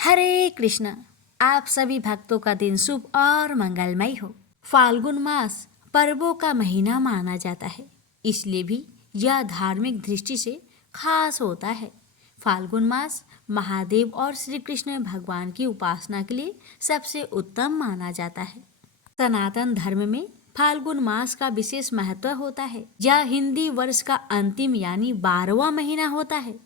हरे कृष्ण। आप सभी भक्तों का दिन शुभ और मंगलमय हो। फाल्गुन मास पर्वों का महीना माना जाता है, इसलिए भी यह धार्मिक दृष्टि से खास होता है। फाल्गुन मास महादेव और श्री कृष्ण भगवान की उपासना के लिए सबसे उत्तम माना जाता है। सनातन धर्म में फाल्गुन मास का विशेष महत्व होता है। यह हिंदी वर्ष का अंतिम यानी 12वां महीना होता है।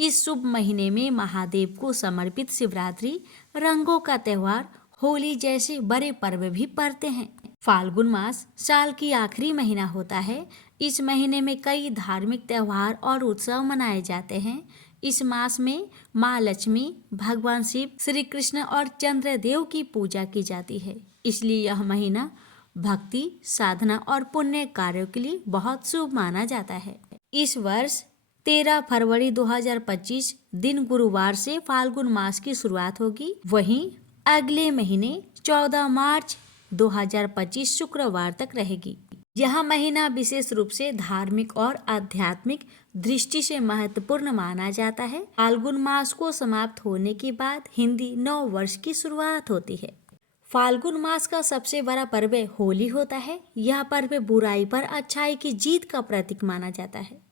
इस शुभ महीने में महादेव को समर्पित शिवरात्रि, रंगों का त्योहार, होली जैसे बड़े पर्व भी पड़ते हैं। फाल्गुन मास साल की आखिरी महीना होता है। इस महीने में कई धार्मिक त्योहार और उत्सव मनाए जाते हैं। इस मास में माँ लक्ष्मी, भगवान शिव, श्री कृष्ण और चंद्रदेव की पूजा की जाती है। इसलिए यह महीना भक्ति, साधना और पुण्य कार्यों के लिए बहुत शुभ माना जाता है। इस वर्ष 13 फरवरी 2025 दिन गुरुवार से फाल्गुन मास की शुरुआत होगी। वहीं अगले महीने 14 मार्च 2025 शुक्रवार तक रहेगी। यह महीना विशेष रूप से धार्मिक और आध्यात्मिक दृष्टि से महत्वपूर्ण माना जाता है। फाल्गुन मास को समाप्त होने के बाद हिंदी नव वर्ष की शुरुआत होती है। फाल्गुन मास का सबसे बड़ा पर्व होली होता है। यह पर्व बुराई पर अच्छाई की जीत का प्रतीक माना जाता है।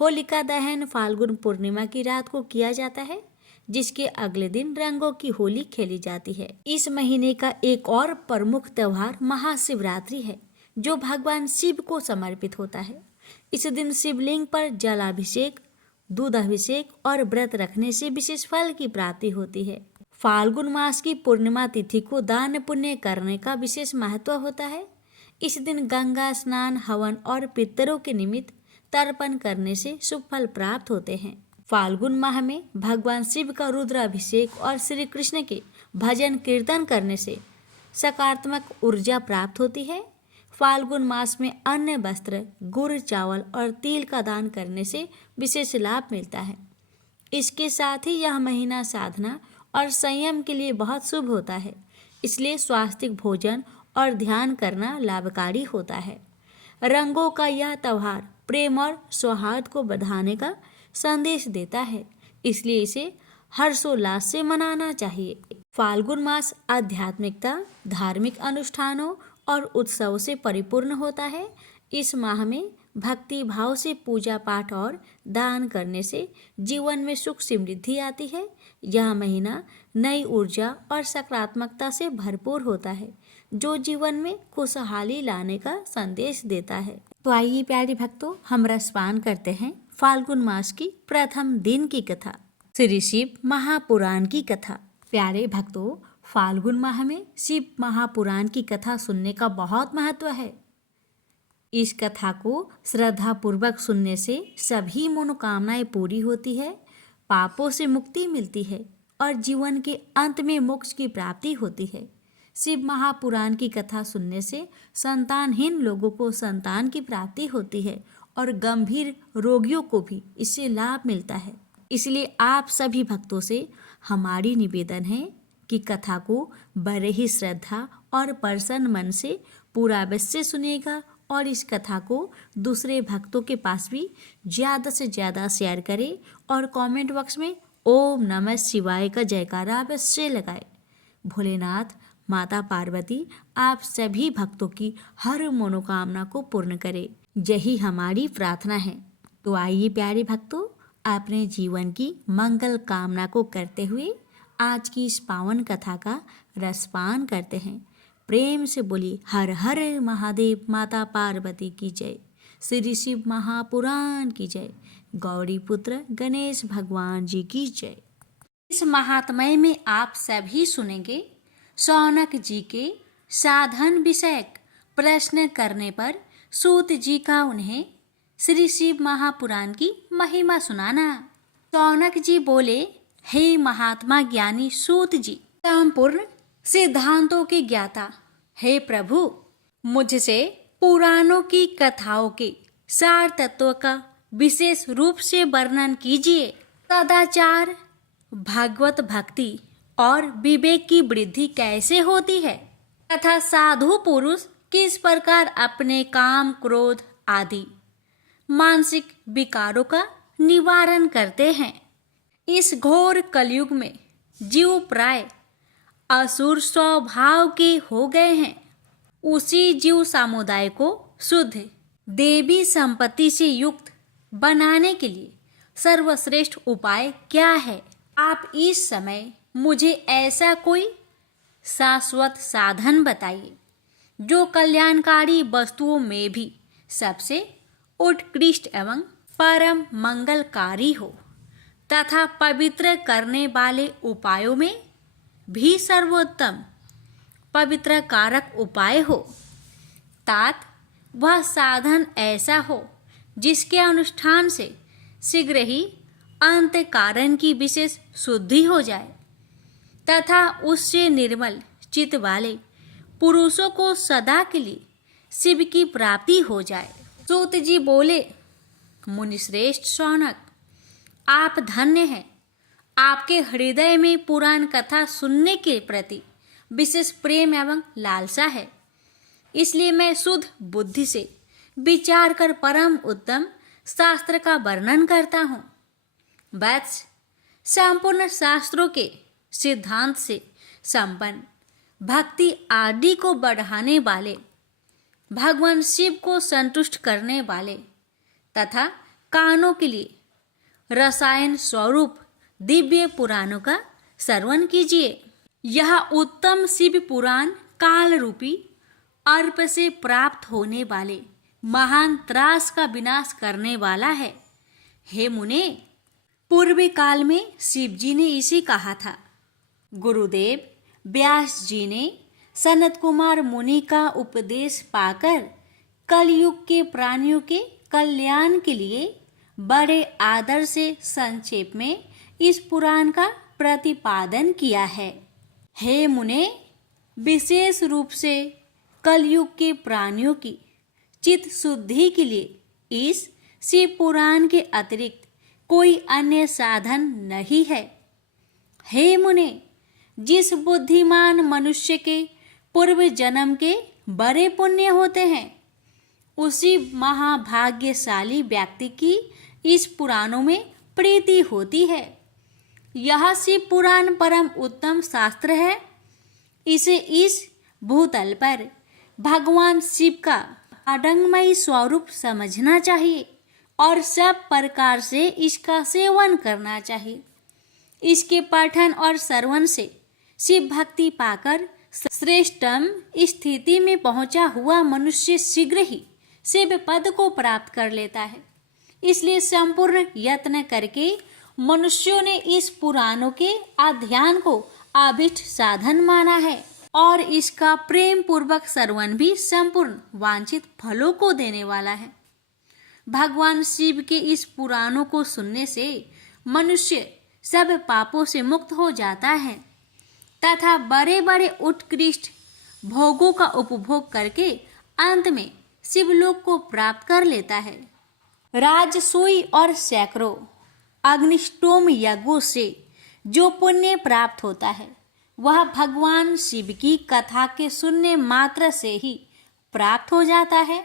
होलिका दहन फाल्गुन पूर्णिमा की रात को किया जाता है, जिसके अगले दिन रंगों की होली खेली जाती है। इस महीने का एक और प्रमुख त्योहार महाशिवरात्रि है, जो भगवान शिव को समर्पित होता है। इस दिन शिवलिंग पर जलाभिषेक, दूध अभिषेक और व्रत रखने से विशेष फल की प्राप्ति होती है। फाल्गुन मास की पूर्णिमा तिथि को दान पुण्य करने का विशेष महत्व होता है। इस दिन गंगा स्नान, हवन और पितरों के निमित्त तर्पण करने से शुभ फल प्राप्त होते हैं। फाल्गुन माह में भगवान शिव का रुद्राभिषेक और श्री कृष्ण के भजन कीर्तन करने से सकारात्मक ऊर्जा प्राप्त होती है। फाल्गुन मास में अन्न, वस्त्र, गुड़, चावल और तिल का दान करने से विशेष लाभ मिलता है। इसके साथ ही यह महीना साधना और संयम के लिए बहुत शुभ होता है, इसलिए स्वास्थ्य, भोजन और ध्यान करना लाभकारी होता है। रंगों का यह त्योहार प्रेम और सौहार्द को बढ़ाने का संदेश देता है, इसलिए इसे हर्षोल्लास से मनाना चाहिए। फाल्गुन मास आध्यात्मिकता, धार्मिक अनुष्ठानों और उत्सव से परिपूर्ण होता है। इस माह में भक्ति भाव से पूजा पाठ और दान करने से जीवन में सुख समृद्धि आती है। यह महीना नई ऊर्जा और सकारात्मकता से भरपूर होता है, जो जीवन में खुशहाली लाने का संदेश देता है। तो आइए प्यारे भक्तों, हम रसपान करते हैं फाल्गुन मास की प्रथम दिन की कथा, श्री शिव महापुराण की कथा। प्यारे भक्तों, फाल्गुन माह में शिव महापुराण की कथा सुनने का बहुत महत्व है। इस कथा को श्रद्धा पूर्वक सुनने से सभी मनोकामनाएं पूरी होती है, पापों से मुक्ति मिलती है और जीवन के अंत में मोक्ष की प्राप्ति होती है। शिव महापुराण की कथा सुनने से संतानहीन लोगों को संतान की प्राप्ति होती है और गंभीर रोगियों को भी इससे लाभ मिलता है। इसलिए आप सभी भक्तों से हमारी निवेदन है कि कथा को बड़े ही श्रद्धा और प्रसन्न मन से पूरा अवश्य सुनेगा और इस कथा को दूसरे भक्तों के पास भी ज़्यादा से ज़्यादा शेयर करें और कमेंट बॉक्स में ओम नमः शिवाय का जयकारा अवश्य लगाए। भोलेनाथ, माता पार्वती आप सभी भक्तों की हर मनोकामना को पूर्ण करे, यही हमारी प्रार्थना है। तो आइए प्यारे भक्तों, अपने जीवन की मंगल कामना को करते हुए आज की इस पावन कथा का रसपान करते हैं। प्रेम से बोली हर हर महादेव, माता पार्वती की जय, श्री शिव महापुराण की जय, गौरी पुत्र गणेश भगवान जी की जय। इस महात्म्य में आप सभी सुनेंगे शौनक जी के साधन विषयक प्रश्न करने पर सूत जी का उन्हें श्री शिव महापुराण की महिमा सुनाना। शौनक जी बोले, हे महात्मा ज्ञानी सूत जी, संपूर्ण सिद्धांतों के ज्ञाता, हे प्रभु, मुझसे पुराणों की कथाओं के सार तत्व का विशेष रूप से वर्णन कीजिए। सदाचार, भगवत भक्ति और विवेक की वृद्धि कैसे होती है तथा साधु पुरुष किस प्रकार अपने काम, क्रोध आदि मानसिक विकारों का निवारण करते हैं। इस घोर कलयुग में जीव प्राय असुर स्वभाव के हो गए हैं, उसी जीव समुदाय को शुद्ध देवी संपत्ति से युक्त बनाने के लिए सर्वश्रेष्ठ उपाय क्या है? आप इस समय मुझे ऐसा कोई शाश्वत साधन बताइए जो कल्याणकारी वस्तुओं में भी सबसे उत्कृष्ट एवं परम मंगलकारी हो तथा पवित्र करने वाले उपायों में भी सर्वोत्तम पवित्र कारक उपाय हो। तात वह साधन ऐसा हो जिसके अनुष्ठान से शीघ्र ही अंत कारण की विशेष शुद्धि हो जाए तथा उससे निर्मल चित्त वाले पुरुषों को सदा के लिए शिव की प्राप्ति हो जाए। सूत जी बोले, मुनिश्रेष्ठ शौनक, आप धन्य हैं। आपके हृदय में पुराण कथा सुनने के प्रति विशेष प्रेम एवं लालसा है, इसलिए मैं शुद्ध बुद्धि से विचार कर परम उत्तम शास्त्र का वर्णन करता हूँ। वत्स, संपूर्ण शास्त्रों के सिद्धांत से संपन्न भक्ति आदि को बढ़ाने वाले, भगवान शिव को संतुष्ट करने वाले तथा कानों के लिए रसायन स्वरूप दिव्य पुराणों का श्रवण कीजिए। यह उत्तम शिव पुराण काल रूपी अर्प से प्राप्त होने वाले महान त्रास का विनाश करने वाला है। हे मुने, पूर्व काल में शिव जी ने इसे कहा था। गुरुदेव व्यास जी ने सनत कुमार मुनि का उपदेश पाकर कलयुग के प्राणियों के कल्याण के लिए बड़े आदर से संक्षेप में इस पुराण का प्रतिपादन किया है। हे मुने, विशेष रूप से कलयुग के प्राणियों की चित्त शुद्धि के लिए इस शिव पुराण के अतिरिक्त कोई अन्य साधन नहीं है। हे मुने, जिस बुद्धिमान मनुष्य के पूर्व जन्म के बड़े पुण्य होते हैं, उसी महाभाग्यशाली व्यक्ति की इस पुराणों में प्रीति होती है। यह शिव पुराण परम उत्तम शास्त्र है। इसे इस भूतल पर भगवान शिव का आडंगमयी स्वरूप समझना चाहिए और सब प्रकार से इसका सेवन करना चाहिए। इसके पठन और श्रवण से शिव भक्ति पाकर श्रेष्ठतम स्थिति में पहुंचा हुआ मनुष्य शीघ्र ही शिव पद को प्राप्त कर लेता है। इसलिए संपूर्ण यत्न करके मनुष्यों ने इस पुराणों के अध्ययन को अभिष्ट साधन माना है और इसका प्रेम पूर्वक श्रवण भी संपूर्ण वांछित फलों को देने वाला है। भगवान शिव के इस पुराणों को सुनने से मनुष्य सब पापों से मुक्त हो जाता है तथा बड़े बड़े उत्कृष्ट भोगों का उपभोग करके अंत में शिवलोक को प्राप्त कर लेता है। राजसूय और सैकड़ों अग्निष्टोम यज्ञों से जो पुण्य प्राप्त होता है, वह भगवान शिव की कथा के सुनने मात्र से ही प्राप्त हो जाता है।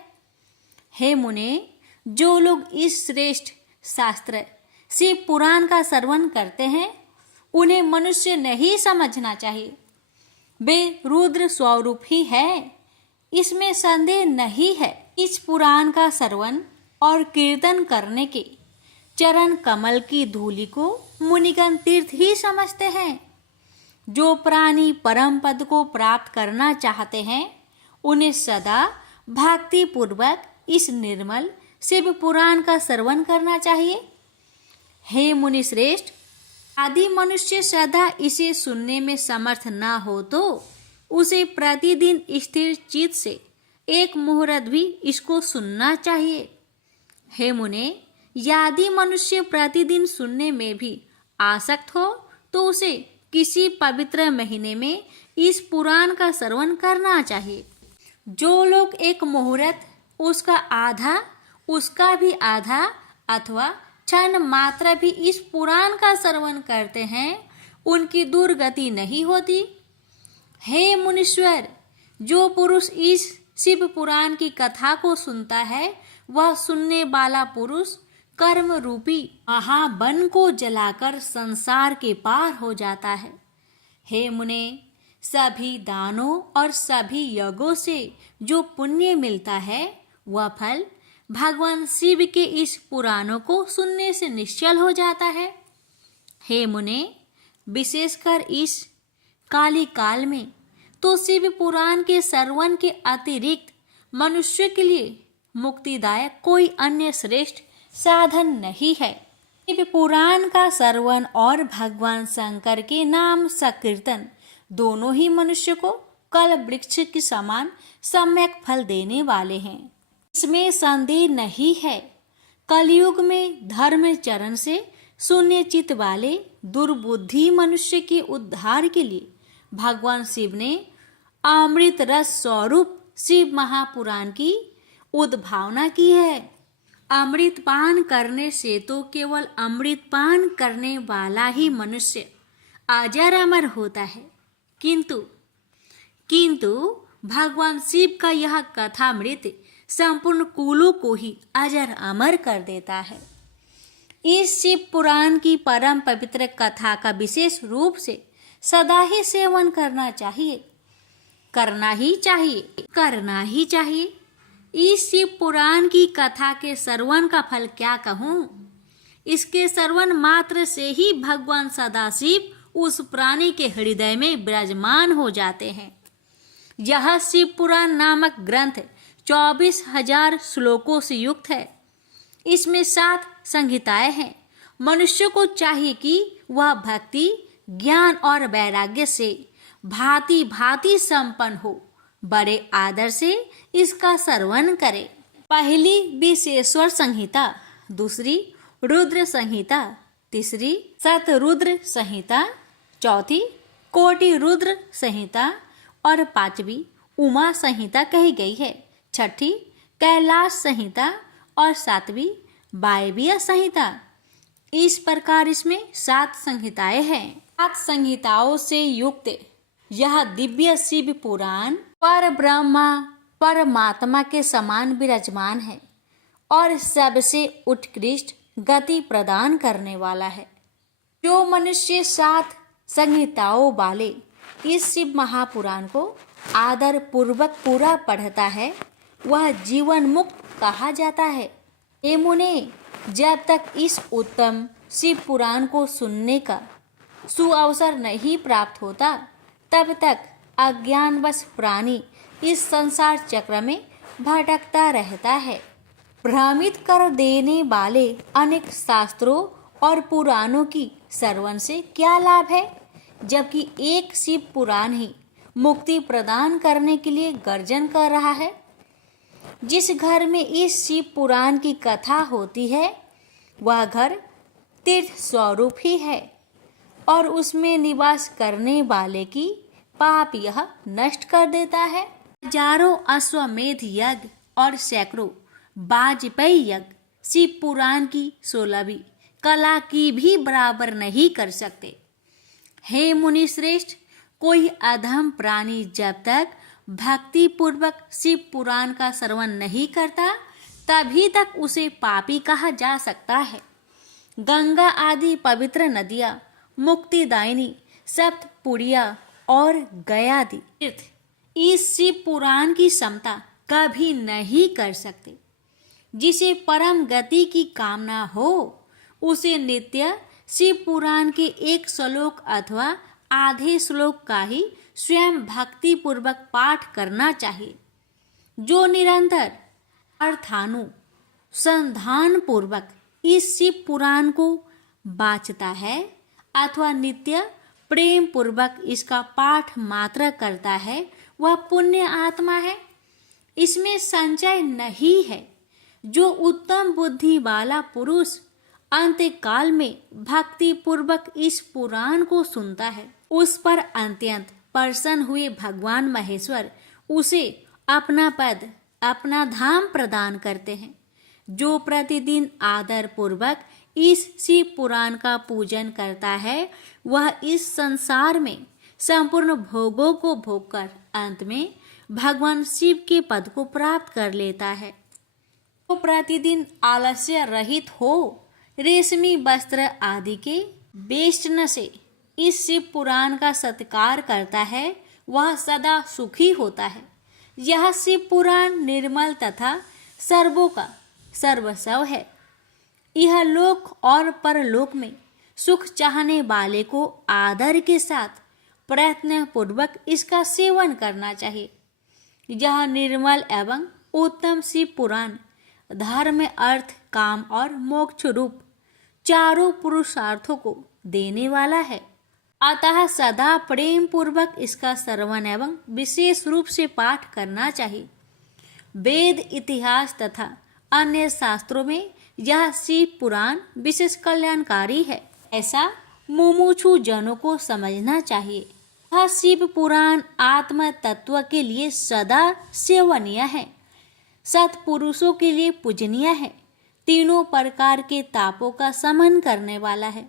हे मुने, जो लोग इस श्रेष्ठ शास्त्र शिव पुराण का श्रवण करते हैं, उन्हें मनुष्य नहीं समझना चाहिए। वे रुद्र स्वरूप ही है, इसमें संदेह नहीं है। इस पुराण का श्रवण और कीर्तन करने के चरण कमल की धूलि को मुनिगण तीर्थ ही समझते हैं। जो प्राणी परम पद को प्राप्त करना चाहते हैं, उन्हें सदा भक्ति पूर्वक इस निर्मल शिव पुराण का श्रवण करना चाहिए। हे मुनि श्रेष्ठ, यदि मनुष्य सदा इसे सुनने में समर्थ न हो तो उसे प्रतिदिन स्थिर चित्त से एक मुहूर्त भी इसको सुनना चाहिए। हे मुने, यदि मनुष्य प्रतिदिन सुनने में भी आसक्त हो तो उसे किसी पवित्र महीने में इस पुराण का श्रवण करना चाहिए। जो लोग एक मुहूर्त, उसका भी आधा अथवा क्षण मात्र भी इस पुराण का श्रवण करते हैं, उनकी दुर्गति नहीं होती। हे मुनीश्वर, जो पुरुष इस शिव पुराण की कथा को सुनता है, वह सुनने वाला पुरुष कर्म रूपी महावन को जलाकर संसार के पार हो जाता है। हे मुने, सभी दानों और सभी यज्ञों से जो पुण्य मिलता है वह फल भगवान शिव के इस पुराणों को सुनने से निश्चल हो जाता है। हे मुने, विशेषकर इस काली काल में तो शिव पुराण के श्रवण के अतिरिक्त मनुष्य के लिए मुक्तिदायक कोई अन्य श्रेष्ठ साधन नहीं है। शिव पुराण का श्रवण और भगवान शंकर के नाम संकीर्तन दोनों ही मनुष्य को कल वृक्ष के समान सम्यक फल देने वाले हैं, इसमें संदेह नहीं है। कलयुग में धर्म चरण से शून्य चित्त वाले दुर्बुद्धि मनुष्य के उद्धार के लिए भगवान शिव ने अमृत रस स्वरूप शिव महापुराण की उद्भावना की है। अमृत पान करने से तो केवल अमृत पान करने वाला ही मनुष्य अजर अमर होता है, किंतु भगवान शिव का यह कथामृत संपूर्ण कुलों को ही अजर अमर कर देता है। इस शिव पुराण की परम पवित्र कथा का विशेष रूप से सदा ही सेवन करना चाहिए, करना ही चाहिए। इस शिव पुराण की कथा के श्रवण का फल क्या कहूँ। इसके श्रवण मात्र से ही भगवान सदाशिव उस प्राणी के हृदय में विराजमान हो जाते हैं। यह शिव पुराण नामक ग्रंथ 24,000 श्लोकों से युक्त है। इसमें 7 संहिताएं हैं। मनुष्य को चाहिए कि वह भक्ति, ज्ञान और वैराग्य से भांति भांति संपन्न हो, बड़े आदर से इसका श्रवण करे। पहली विशेश्वर संहिता, दूसरी रुद्र संहिता, तीसरी शतरुद्र संहिता, चौथी कोटि रुद्र संहिता और 5वीं उमा संहिता कही गई है। 6ठी कैलाश संहिता और 7वीं वायव्य संहिता। इस प्रकार इसमें 7 संहिताएं हैं। 7 संहिताओं से युक्त यह दिव्य शिव पुराण पर ब्रह्मा परमात्मा के समान विराजमान है और सबसे उत्कृष्ट गति प्रदान करने वाला है। जो मनुष्य 7 संहिताओं वाले इस शिव महापुराण को आदर पूर्वक पूरा पढ़ता है वह जीवन मुक्त कहा जाता है। हे मुने, जब तक इस उत्तम शिव पुराण को सुनने का सुअवसर नहीं प्राप्त होता तब तक अज्ञानवश प्राणी इस संसार चक्र में भटकता रहता है। भ्रमित कर देने वाले अनेक शास्त्रों और पुराणों की श्रवण से क्या लाभ है, जबकि एक शिव पुराण ही मुक्ति प्रदान करने के लिए गर्जन कर रहा है। जिस घर में इस शिव पुराण की कथा होती है वह घर तीर्थ स्वरूप ही है और उसमें निवास करने वाले की पाप यह नष्ट कर देता है। हजारों अश्वमेध यज्ञ और सैकड़ों वाजपेयी यज्ञ शिव पुराण की 16वीं कला की भी बराबर नहीं कर सकते। हे मुनि श्रेष्ठ, कोई अधम प्राणी जब तक भक्ति पूर्वक शिव पुराण का श्रवण नहीं करता तभी तक उसे पापी कहा जा सकता है। गंगा आदि पवित्र नदियाँ, मुक्तिदायिनी सप्तपुड़िया और गयादि तीर्थ इस शिव पुराण की समता कभी नहीं कर सकते। जिसे परम गति की कामना हो उसे नित्य शिव पुराण के एक श्लोक अथवा आधे श्लोक का ही स्वयं भक्ति पूर्वक पाठ करना चाहिए। जो निरंतर अर्थानुसंधान पूर्वक इस शिव पुराण को वाचता है अथवा नित्य प्रेम पूर्वक इसका पाठ मात्र करता है वह पुण्य आत्मा है, इसमें संचय नहीं है। जो उत्तम बुद्धि वाला पुरुष अंत्यकाल में भक्ति पूर्वक इस पुराण को सुनता है उस पर अत्यंत प्रसन्न हुए भगवान महेश्वर उसे अपना पद, अपना धाम प्रदान करते हैं। जो प्रतिदिन आदर पूर्वक इस शिव पुराण का पूजन करता है वह इस संसार में संपूर्ण भोगों को भोगकर अंत में भगवान शिव के पद को प्राप्त कर लेता है। तो प्रतिदिन आलस्य रहित हो रेशमी वस्त्र आदि के वेष्टन से इस शिव पुराण का सत्कार करता है वह सदा सुखी होता है। यह शिव पुराण निर्मल तथा सर्वों का सर्वस्व है। यह लोक और परलोक में सुख चाहने वाले को आदर के साथ प्रयत्न पूर्वक इसका सेवन करना चाहिए। यह निर्मल एवं उत्तम शिव पुराण धर्म, अर्थ, काम और मोक्ष रूप चारों पुरुषार्थों को देने वाला है। अतः सदा प्रेम पूर्वक इसका श्रवण एवं विशेष रूप से पाठ करना चाहिए। वेद, इतिहास तथा अन्य शास्त्रों में यह शिव पुराण विशेष कल्याणकारी है, ऐसा मुमुक्षु जनों को समझना चाहिए। यह शिव पुराण आत्म तत्व के लिए सदा सेवनीय है, सत्पुरुषों के लिए पूजनीय है, तीनों प्रकार के तापों का शमन करने वाला है,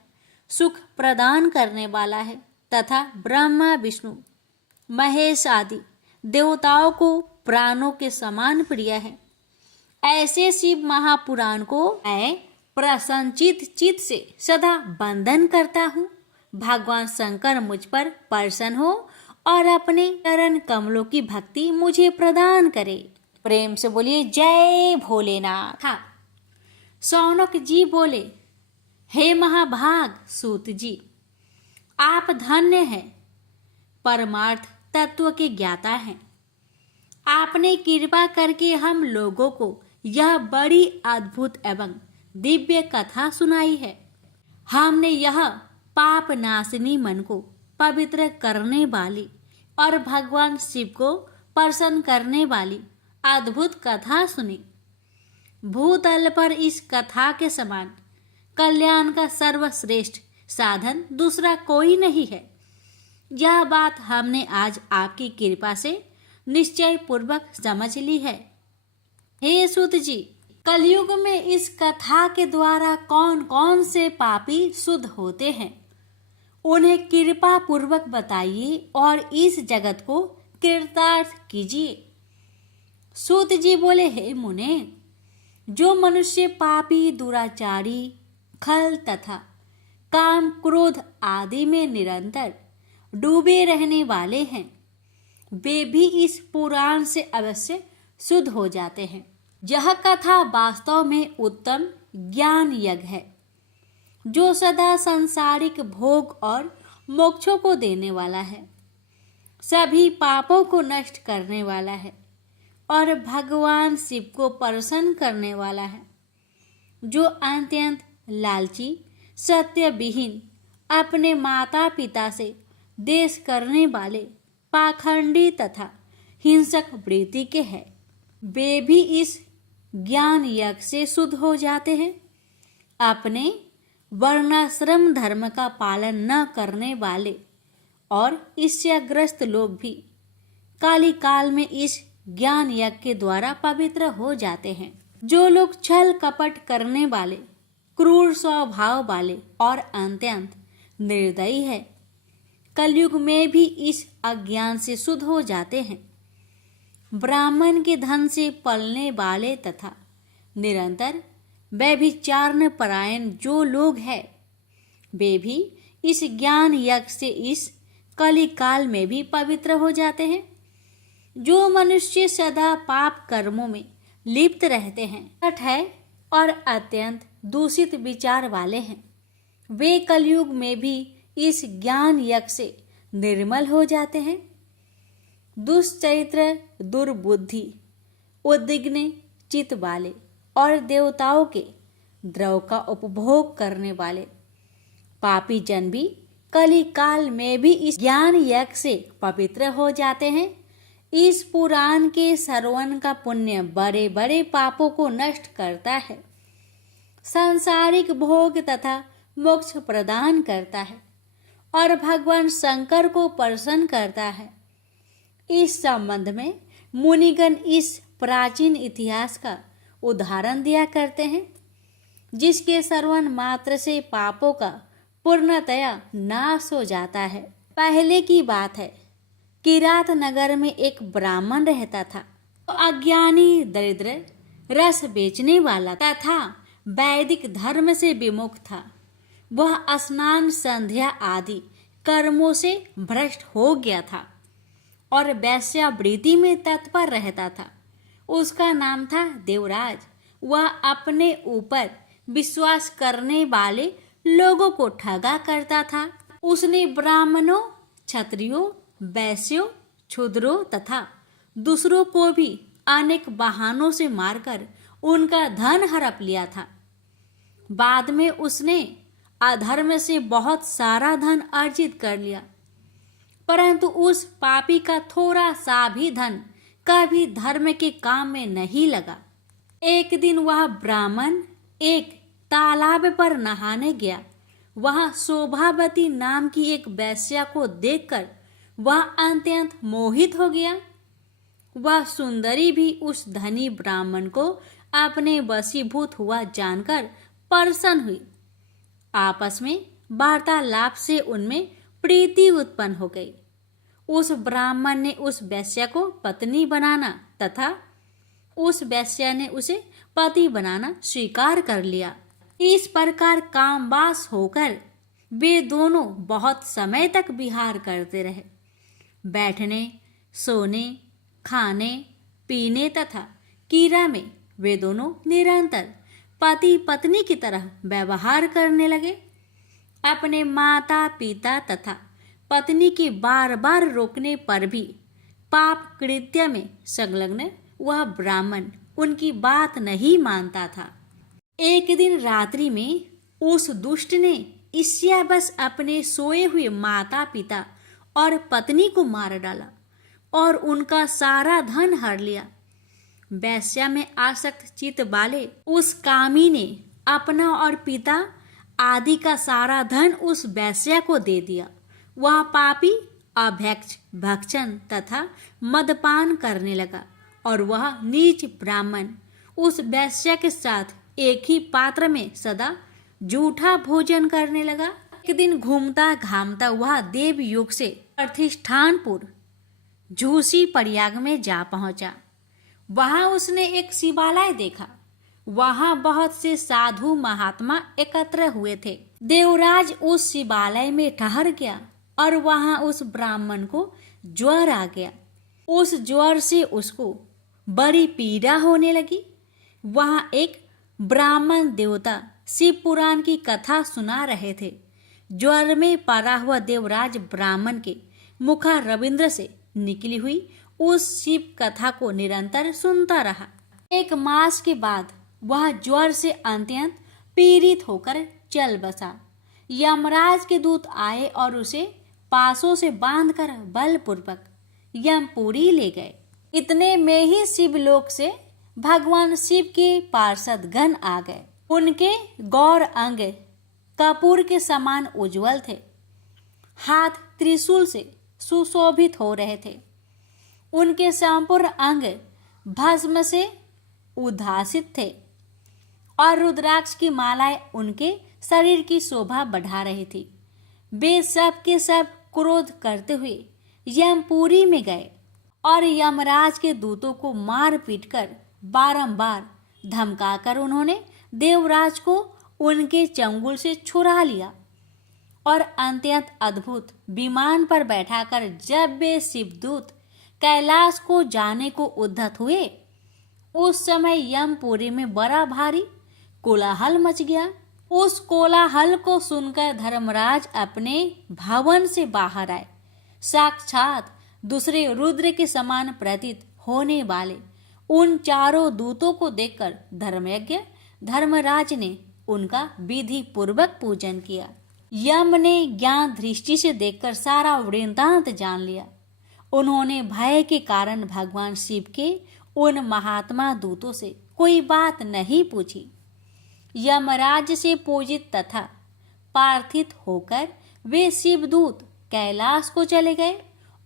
सुख प्रदान करने वाला है तथा ब्रह्मा, विष्णु, महेश आदि देवताओं को प्राणों के समान प्रिय है। ऐसे शिव महापुराण को मैं प्रसन्नचित चित्त से सदा वंदन करता हूँ। भगवान शंकर मुझ पर प्रसन्न हो और अपने चरण कमलों की भक्ति मुझे प्रदान करे। प्रेम से बोलिए जय भोलेनाथ। हाँ, शौनक जी बोले, हे महाभाग सूत जी, आप धन्य हैं, परमार्थ तत्व के ज्ञाता हैं। आपने कृपा करके हम लोगों को यह बड़ी अद्भुत एवं दिव्य कथा सुनाई है। हमने यह पाप नाशिनी मन को पवित्र करने वाली और भगवान शिव को प्रसन्न करने वाली अद्भुत कथा सुनी। भूतल पर इस कथा के समान कल्याण का सर्वश्रेष्ठ साधन दूसरा कोई नहीं है। यह बात हमने आज आपकी कृपा से निश्चय पूर्वक समझ ली है। हे सूत जी, कलयुग में इस कथा के द्वारा कौन कौन से पापी शुद्ध होते हैं, उन्हें कृपा पूर्वक बताइए और इस जगत को कृतार्थ कीजिए। सूत जी बोले, हे मुने, जो मनुष्य पापी, दुराचारी, खल तथा काम, क्रोध आदि में निरंतर डूबे रहने वाले हैं, वे भी इस पुराण से अवश्य शुद्ध हो जाते हैं। यह कथा वास्तव में उत्तम ज्ञान यज्ञ है, जो सदा सांसारिक भोग और मोक्षों को देने वाला है, सभी पापों को नष्ट करने वाला है और भगवान शिव को प्रसन्न करने वाला है। जो अत्यंत लालची, सत्य विहीन, अपने माता पिता से देश करने वाले, पाखंडी तथा हिंसक वृत्ति के हैं, वे भी इस ज्ञान यज्ञ से शुद्ध हो जाते हैं। अपने वर्णाश्रम धर्म का पालन न करने वाले और ईर्ष्याग्रस्त लोग भी काली काल में इस ज्ञान यज्ञ के द्वारा पवित्र हो जाते हैं। जो लोग छल कपट करने वाले, क्रूर स्वभाव वाले और अत्यंत निर्दयी है, कलयुग में भी इस अज्ञान से शुद्ध हो जाते हैं। ब्राह्मण के धन से पलने वाले तथा निरंतर व्यभिचारण परायण जो लोग हैं, वे भी इस ज्ञान यज्ञ से इस कली काल में भी पवित्र हो जाते हैं। जो मनुष्य सदा पाप कर्मों में लिप्त रहते हैं, कपट है और अत्यंत दूषित विचार वाले हैं, वे कलयुग में भी इस ज्ञान यज्ञ से निर्मल हो जाते हैं। दुष्चरित्र, दुर्बुद्धि, उद्विग्न चित्त वाले और देवताओं के द्रव का उपभोग करने वाले पापी जन भी कली काल में भी इस ज्ञान यज्ञ से पवित्र हो जाते हैं। इस पुराण के श्रवण का पुण्य बड़े बड़े पापों को नष्ट करता है, सांसारिक भोग तथा मोक्ष प्रदान करता है और भगवान शंकर को प्रसन्न करता है। इस संबंध में मुनिगण इस प्राचीन इतिहास का उदाहरण दिया करते हैं, जिसके श्रवण मात्र से पापों का पूर्णतया नाश हो जाता है। पहले की बात है, किरात नगर में एक ब्राह्मण रहता था। तो अज्ञानी, दरिद्र, रस बेचने वाला तथा वैदिक धर्म से विमुख था। वह स्नान, संध्या आदि कर्मों से भ्रष्ट हो गया था और वैश्यावृत्ति में तत्पर रहता था। उसका नाम था देवराज। वह अपने ऊपर विश्वास करने वाले लोगों को ठगा करता था। उसने ब्राह्मणों, क्षत्रियों, वैश्यों, शूद्रों तथा दूसरों को भी अनेक बहानों से मारकर उनका धन हड़प लिया था। बाद में उसने अधर्म से बहुत सारा धन अर्जित कर लिया, परंतु उस पापी का थोड़ा सा भी धन कभी धर्म के काम में नहीं लगा। एक दिन वह ब्राह्मण एक तालाब पर नहाने गया। वहां शोभावती नाम की एक वेश्या को देखकर वह अत्यंत मोहित हो गया। वह सुंदरी भी उस धनी ब्राह्मण को अपने वशीभूत हुआ जानकर प्रसन्न हुई। आपस में वार्तालाप से उनमें प्रीति उत्पन्न हो गई। उस ब्राह्मण ने उस वेश्या को पत्नी बनाना तथा उस वेश्या ने उसे पति बनाना स्वीकार कर लिया। इस प्रकार कामवास होकर वे दोनों बहुत समय तक विहार करते रहे। बैठने, सोने, खाने, पीने तथा क्रीड़ा में वे दोनों निरंतर पति पत्नी की तरह व्यवहार करने लगे। अपने माता पिता तथा पत्नी की बार बार रोकने पर भी पाप कृत्य में संलग्न वह ब्राह्मण उनकी बात नहीं मानता था। एक दिन रात्रि में उस दुष्ट ने ईर्ष्यावश अपने सोए हुए माता पिता और पत्नी को मार डाला और उनका सारा धन हर लिया। वेश्या में आसक्त चित्त वाले उस कामी ने अपना और पिता आदि का सारा धन उस वेश्या को दे दिया। वह पापी अभैक्ष भक्षण तथा मदपान करने लगा और वह नीच ब्राह्मण उस वेश्या के साथ एक ही पात्र में सदा जूठा भोजन करने लगा। एक दिन घूमता घामता वह देवयुग से प्रतिष्ठानपुर झूसी प्रयाग में जा पहुंचा। वहां उसने एक शिवालय देखा। वहां बहुत से साधु महात्मा एकत्र हुए थे। देवराज उस शिवालय में ठहर गया और वहां उस ब्राह्मण को ज्वर आ गया। उस ज्वर से उसको बड़ी पीड़ा होने लगी। वहां एक ब्राह्मण देवता शिव पुराण की कथा सुना रहे थे। ज्वर में पड़ा हुआ देवराज ब्राह्मण के मुखा रविंद्र से निकली हुई उस शिव कथा को निरंतर सुनता रहा। एक मास के बाद वह ज्वर से अत्यंत पीड़ित होकर चल बसा। यमराज के दूत आए और उसे पासों से बांधकर बलपूर्वक यमपुरी ले गए। इतने में ही शिवलोक से भगवान शिव के पार्षद गण आ गए। उनके गौर अंग कपूर के समान उज्जवल थे। हाथ त्रिशूल से सुशोभित हो रहे थे। उनके संपूर्ण अंग भस्म से उद्भासित थे और रुद्राक्ष की मालाएं उनके शरीर की शोभा बढ़ा रही थी। वे सब के सब क्रोध करते हुए यमपुरी में गए और यमराज के दूतों को मार पीट कर बारंबार धमकाकर उन्होंने देवराज को उनके चंगुल से छुड़ा लिया और अत्यंत अद्भुत विमान पर बैठाकर जब वे शिवदूत कैलाश को जाने को उद्यत हुए, उस समय यमपुरी में बड़ा भारी कोलाहल मच गया। उस कोलाहल को सुनकर धर्मराज अपने भवन से बाहर आए। साक्षात दूसरे रुद्र के समान प्रतीत होने वाले उन चारों दूतों को देखकर धर्मयज्ञ धर्मराज ने उनका विधि पूर्वक पूजन किया। यम ने ज्ञान दृष्टि से देखकर सारा वृत्तांत जान लिया। उन्होंने भय के कारण भगवान शिव के उन महात्मा दूतों से कोई बात नहीं पूछी। यमराज से पूजित तथा प्रार्थित होकर वे शिवदूत कैलाश को चले गए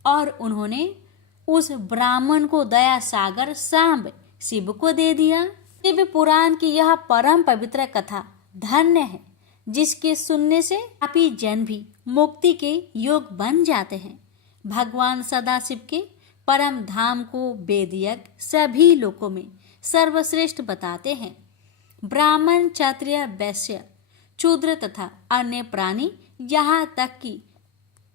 और उन्होंने उस ब्राह्मण को दया सागर सांब शिव को दे दिया। शिव पुराण की यह परम पवित्र कथा धन्य है, जिसके सुनने से पापी जन भी मुक्ति के योग बन जाते हैं। भगवान सदाशिव के परम धाम को वेदयज्ञ सभी लोकों में सर्वश्रेष्ठ बताते हैं। ब्राह्मण, क्षत्रिय, वैश्य, शूद्र तथा अन्य प्राणी यहाँ तक कि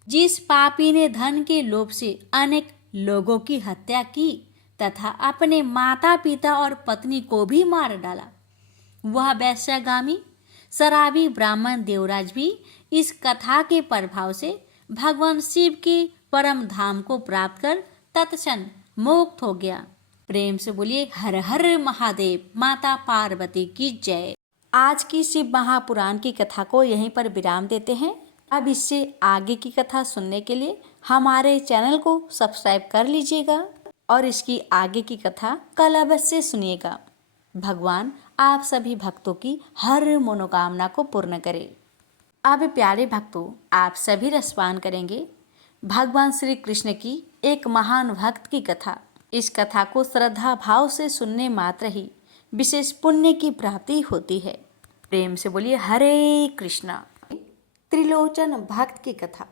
जिस पापी ने धन के लोभ से अनेक लोगों की हत्या की तथा अपने माता पिता और पत्नी को भी मार डाला, वह वैश्यगामी शराबी ब्राह्मण देवराज भी इस कथा के प्रभाव से भगवान शिव के परम धाम को प्राप्त कर तत्क्षण मुक्त हो गया। प्रेम से बोलिए हर हर महादेव, माता पार्वती की जय। आज की शिव महापुराण की कथा को यहीं पर विराम देते हैं। अब इससे आगे की कथा सुनने के लिए हमारे चैनल को सब्सक्राइब कर लीजिएगा और इसकी आगे की कथा कल अवश्य सुनिएगा। भगवान आप सभी भक्तों की हर मनोकामना को पूर्ण करे। अब प्यारे भक्तों, आप सभी रसपान करेंगे भगवान श्री कृष्ण की एक महान भक्त की कथा। इस कथा को श्रद्धा भाव से सुनने मात्र ही विशेष पुण्य की प्राप्ति होती है। प्रेम से बोलिए हरे कृष्णा। त्रिलोचन भक्त की कथा।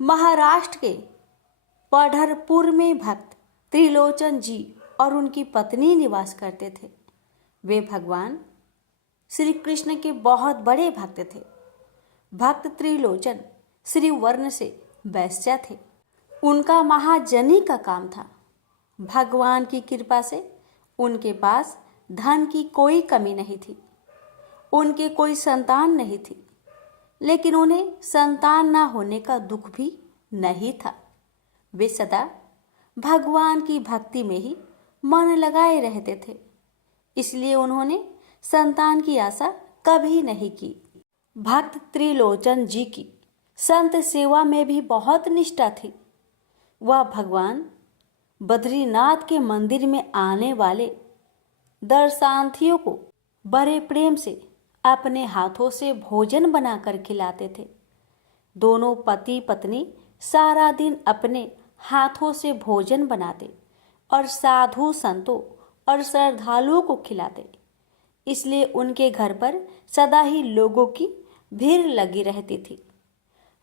महाराष्ट्र के पढ़रपुर में भक्त त्रिलोचन जी और उनकी पत्नी निवास करते थे। वे भगवान श्री कृष्ण के बहुत बड़े भक्त थे। भक्त त्रिलोचन श्री वर्ण से वैश्य थे। उनका महाजनी का काम था। भगवान की कृपा से उनके पास धन की कोई कमी नहीं थी। उनके कोई संतान नहीं थी, लेकिन उन्हें संतान ना होने का दुख भी नहीं था। वे सदा भगवान की भक्ति में ही मन लगाए रहते थे, इसलिए उन्होंने संतान की आशा कभी नहीं की। भक्त त्रिलोचन जी की संत सेवा में भी बहुत निष्ठा थी। वह भगवान बद्रीनाथ के मंदिर में आने वाले दर्शनार्थियों को बड़े प्रेम से अपने हाथों से भोजन बनाकर खिलाते थे। दोनों पति पत्नी सारा दिन अपने हाथों से भोजन बनाते और साधु संतों और श्रद्धालुओं को खिलाते। इसलिए उनके घर पर सदा ही लोगों की भीड़ लगी रहती थी।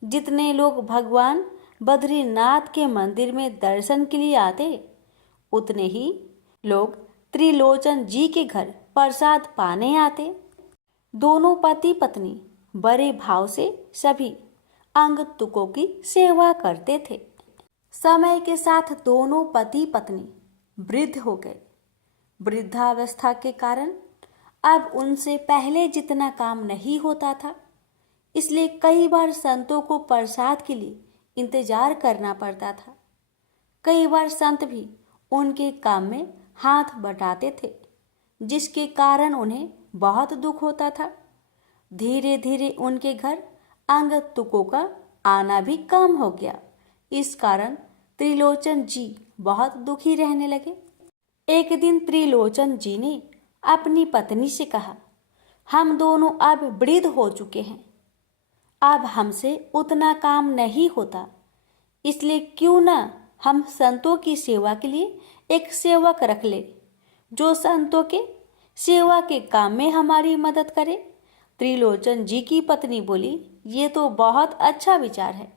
जितने लोग भगवान बद्रीनाथ के मंदिर में दर्शन के लिए आते, उतने ही लोग त्रिलोचन जी के घर प्रसाद पाने आते। दोनों पति पत्नी बड़े भाव से सभी आगंतुकों की सेवा करते थे। समय के साथ दोनों पति पत्नी वृद्ध हो गए। वृद्धावस्था के कारण अब उनसे पहले जितना काम नहीं होता था, इसलिए कई बार संतों को प्रसाद के लिए इंतजार करना पड़ता था। कई बार संत भी उनके काम में हाथ बटाते थे, जिसके कारण उन्हें बहुत दुख होता था। धीरे धीरे उनके घर आगंतुकों का आना भी कम हो गया। इस कारण त्रिलोचन जी बहुत दुखी रहने लगे। एक दिन त्रिलोचन जी ने अपनी पत्नी से कहा, हम दोनों अब वृद्ध हो चुके हैं, अब हमसे उतना काम नहीं होता, इसलिए क्यों ना हम संतों की सेवा के लिए एक सेवक रख ले, जो संतों के सेवा के काम में हमारी मदद करे। त्रिलोचन जी की पत्नी बोली, ये तो बहुत अच्छा विचार है।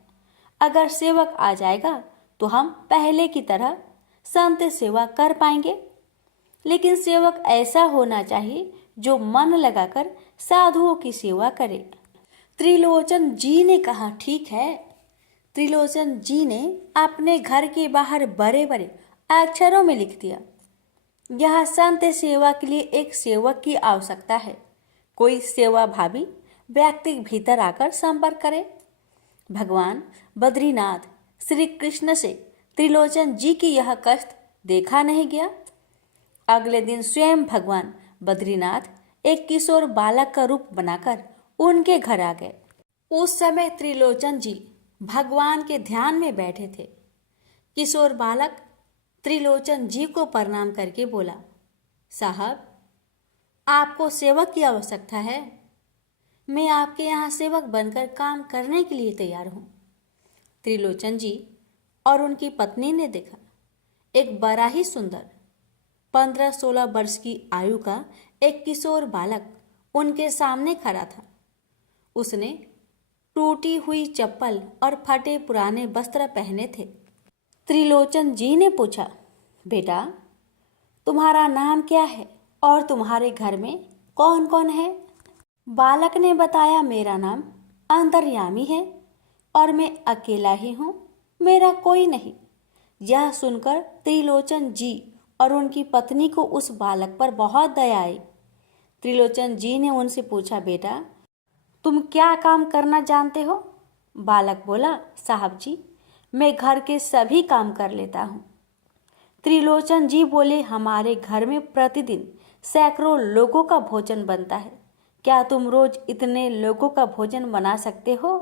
अगर सेवक आ जाएगा तो हम पहले की तरह संत सेवा कर पाएंगे, लेकिन सेवक ऐसा होना चाहिए जो मन लगाकर साधुओं की सेवा करे। त्रिलोचन जी ने कहा, ठीक है। त्रिलोचन जी ने अपने घर के बाहर बड़े बड़े अक्षरों में लिख दिया, यह संत सेवा के लिए एक सेवक की आवश्यकता है। कोई सेवा भावी व्यक्ति भीतर आकर संपर्क करे। भगवान बद्रीनाथ श्री कृष्ण से त्रिलोचन जी की यह कष्ट देखा नहीं गया। अगले दिन स्वयं भगवान बद्रीनाथ एक किशोर बालक का रूप बनाकर उनके घर आ गए। उस समय त्रिलोचन जी भगवान के ध्यान में बैठे थे। किशोर बालक त्रिलोचन जी को प्रणाम करके बोला, साहब, आपको सेवक की आवश्यकता है। मैं आपके यहाँ सेवक बनकर काम करने के लिए तैयार हूँ। त्रिलोचन जी और उनकी पत्नी ने देखा, एक बड़ा ही सुंदर 15-16 वर्ष की आयु का एक किशोर बालक उनके सामने खड़ा था। उसने टूटी हुई चप्पल और फटे पुराने वस्त्र पहने थे। त्रिलोचन जी ने पूछा, बेटा, तुम्हारा नाम क्या है और तुम्हारे घर में कौन कौन है? बालक ने बताया, मेरा नाम अंतर्यामी है, और मैं अकेला ही हूँ, मेरा कोई नहीं। यह सुनकर त्रिलोचन जी और उनकी पत्नी को उस बालक पर बहुत दया आई। त्रिलोचन जी ने उनसे पूछा, बेटा तुम क्या काम करना जानते हो? बालक बोला, साहब जी मैं घर के सभी काम कर लेता हूँ। त्रिलोचन जी बोले, हमारे घर में प्रतिदिन सैकड़ों लोगों का भोजन बनता है, क्या तुम रोज इतने लोगों का भोजन बना सकते हो?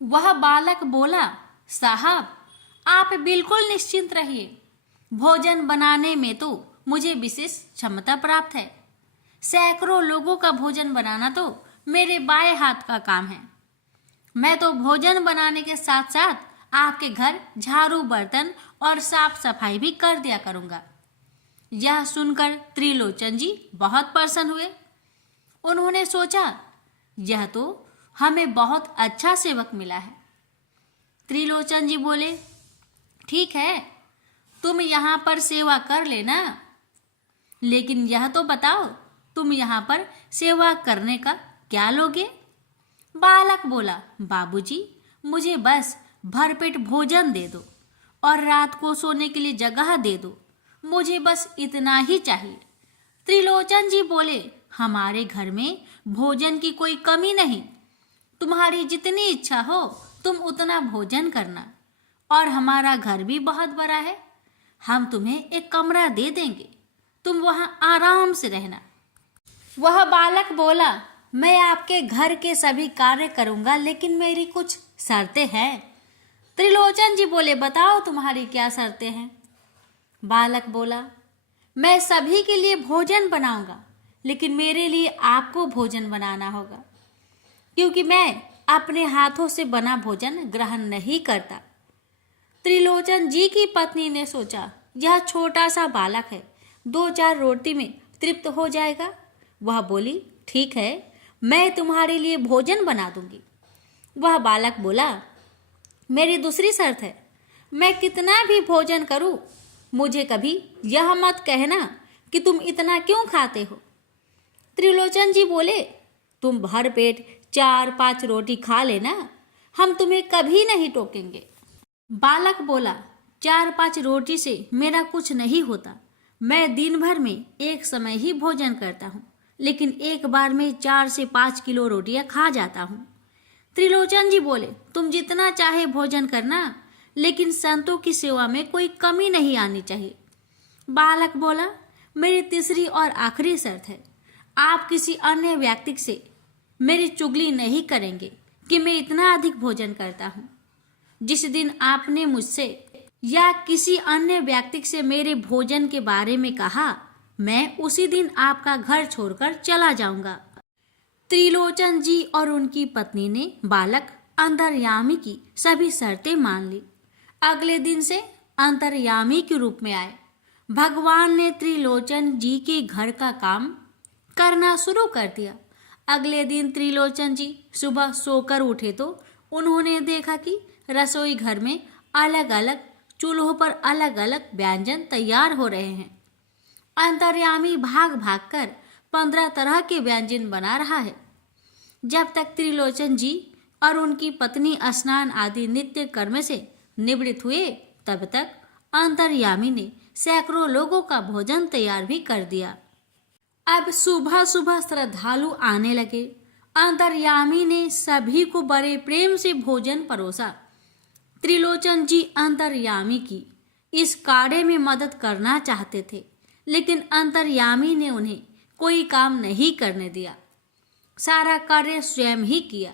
वह बालक बोला, साहब आप बिल्कुल निश्चिंत रहिए, भोजन बनाने में तो मुझे विशेष क्षमता प्राप्त है। सैकड़ों लोगों का भोजन बनाना तो मेरे बाएं हाथ का काम है। मैं तो भोजन बनाने के साथ साथ आपके घर झाड़ू बर्तन और साफ सफाई भी कर दिया करूंगा। यह सुनकर त्रिलोचन जी बहुत प्रसन्न हुए। उन्होंने सोचा, यह तो हमें बहुत अच्छा सेवक मिला है। त्रिलोचन जी बोले, ठीक है तुम यहाँ पर सेवा कर लेना, लेकिन यह तो बताओ तुम यहाँ पर सेवा करने का क्या लोगे? बालक बोला, बाबूजी मुझे बस भरपेट भोजन दे दो और रात को सोने के लिए जगह दे दो, मुझे बस इतना ही चाहिए। त्रिलोचन जी बोले, हमारे घर में भोजन की कोई कमी नहीं, तुम्हारी जितनी इच्छा हो तुम उतना भोजन करना, और हमारा घर भी बहुत बड़ा है, हम तुम्हें एक कमरा दे देंगे, तुम वहां आराम से रहना। वह बालक बोला, मैं आपके घर के सभी कार्य करूंगा, लेकिन मेरी कुछ शर्तें हैं। त्रिलोचन जी बोले, बताओ तुम्हारी क्या शर्तें हैं? बालक बोला, मैं सभी के लिए भोजन बनाऊंगा, लेकिन मेरे लिए आपको भोजन बनाना होगा, क्योंकि मैं अपने हाथों से बना भोजन ग्रहण नहीं करता। त्रिलोचन जी की पत्नी ने सोचा, यह छोटा सा बालक है, 2-4 रोटी में तृप्त हो जाएगा। वह बोली, ठीक है मैं तुम्हारे लिए भोजन बना दूंगी। वह बालक बोला, मेरी दूसरी शर्त है, मैं कितना भी भोजन करूं, मुझे कभी यह मत कहना कि तुम इतना क्यों खाते हो। त्रिलोचन जी बोले, तुम भर पेट 4-5 रोटी खा लेना, हम तुम्हें कभी नहीं टोकेंगे। बालक बोला, 4-5 रोटी से मेरा कुछ नहीं होता, मैं दिन भर में एक समय ही भोजन करता हूँ, लेकिन एक बार में 4 से 5 किलो रोटियां खा जाता हूँ। त्रिलोचन जी बोले, तुम जितना चाहे भोजन करना, लेकिन संतों की सेवा में कोई कमी नहीं आनी चाहिए। बालक बोला, मेरी तीसरी और आखिरी शर्त है, आप किसी अन्य व्यक्ति से मेरी चुगली नहीं करेंगे कि मैं इतना अधिक भोजन करता हूँ। जिस दिन आपने मुझसे या किसी अन्य व्यक्ति से मेरे भोजन के बारे में कहा, मैं उसी दिन आपका घर छोड़कर चला जाऊंगा। त्रिलोचन जी और उनकी पत्नी ने बालक अंतर्यामी की सभी शर्तें मान ली। अगले दिन से अंतर्यामी के रूप में आए। भगवान ने त्रिलोचन जी के घर का काम करना शुरू कर दिया। अगले दिन त्रिलोचन जी सुबह सोकर उठे तो उन्होंने देखा कि रसोई घर में अलग अलग चूल्हों पर अलग अलग व्यंजन तैयार हो रहे हैं। अंतर्यामी भाग भाग कर 15 तरह के व्यंजन बना रहा है। जब तक त्रिलोचन जी और उनकी पत्नी स्नान आदि नित्य कर्म से निवृत्त हुए, तब तक अंतर्यामी ने सैकड़ों लोगों का भोजन तैयार भी कर दिया। अब सुबह सुबह श्रद्धालु आने लगे। अंतर्यामी ने सभी को बड़े प्रेम से भोजन परोसा। त्रिलोचन जी अंतर्यामी की इस कार्य में मदद करना चाहते थे, लेकिन अंतर्यामी ने उन्हें कोई काम नहीं करने दिया। सारा कार्य स्वयं ही किया।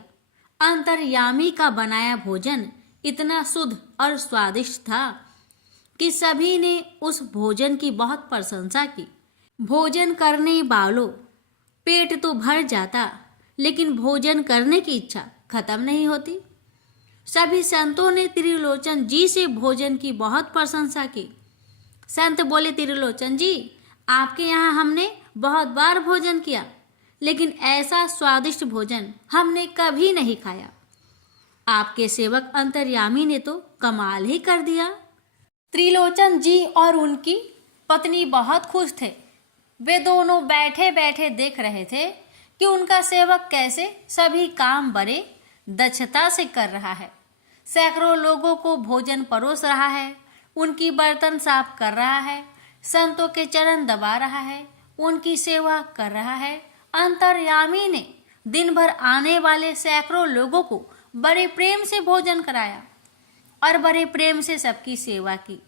अंतर्यामी का बनाया भोजन इतना शुद्ध और स्वादिष्ट था कि सभी ने उस भोजन की बहुत प्रशंसा की। भोजन करने वालों पेट तो भर जाता, लेकिन भोजन करने की इच्छा खत्म नहीं होती। सभी संतों ने त्रिलोचन जी से भोजन की बहुत प्रशंसा की। संत बोले, त्रिलोचन जी आपके यहाँ हमने बहुत बार भोजन किया, लेकिन ऐसा स्वादिष्ट भोजन हमने कभी नहीं खाया। आपके सेवक अंतर्यामी ने तो कमाल ही कर दिया। त्रिलोचन जी और उनकी पत्नी बहुत खुश थे। वे दोनों बैठे बैठे देख रहे थे कि उनका सेवक कैसे सभी काम बड़े दक्षता से कर रहा है। सैकड़ों लोगों को भोजन परोस रहा है, उनकी बर्तन साफ कर रहा है, संतों के चरण दबा रहा है, उनकी सेवा कर रहा है। अंतर्यामी ने दिन भर आने वाले सैकड़ों लोगों को बड़े प्रेम से भोजन कराया और बड़े प्रेम से सबकी सेवा की।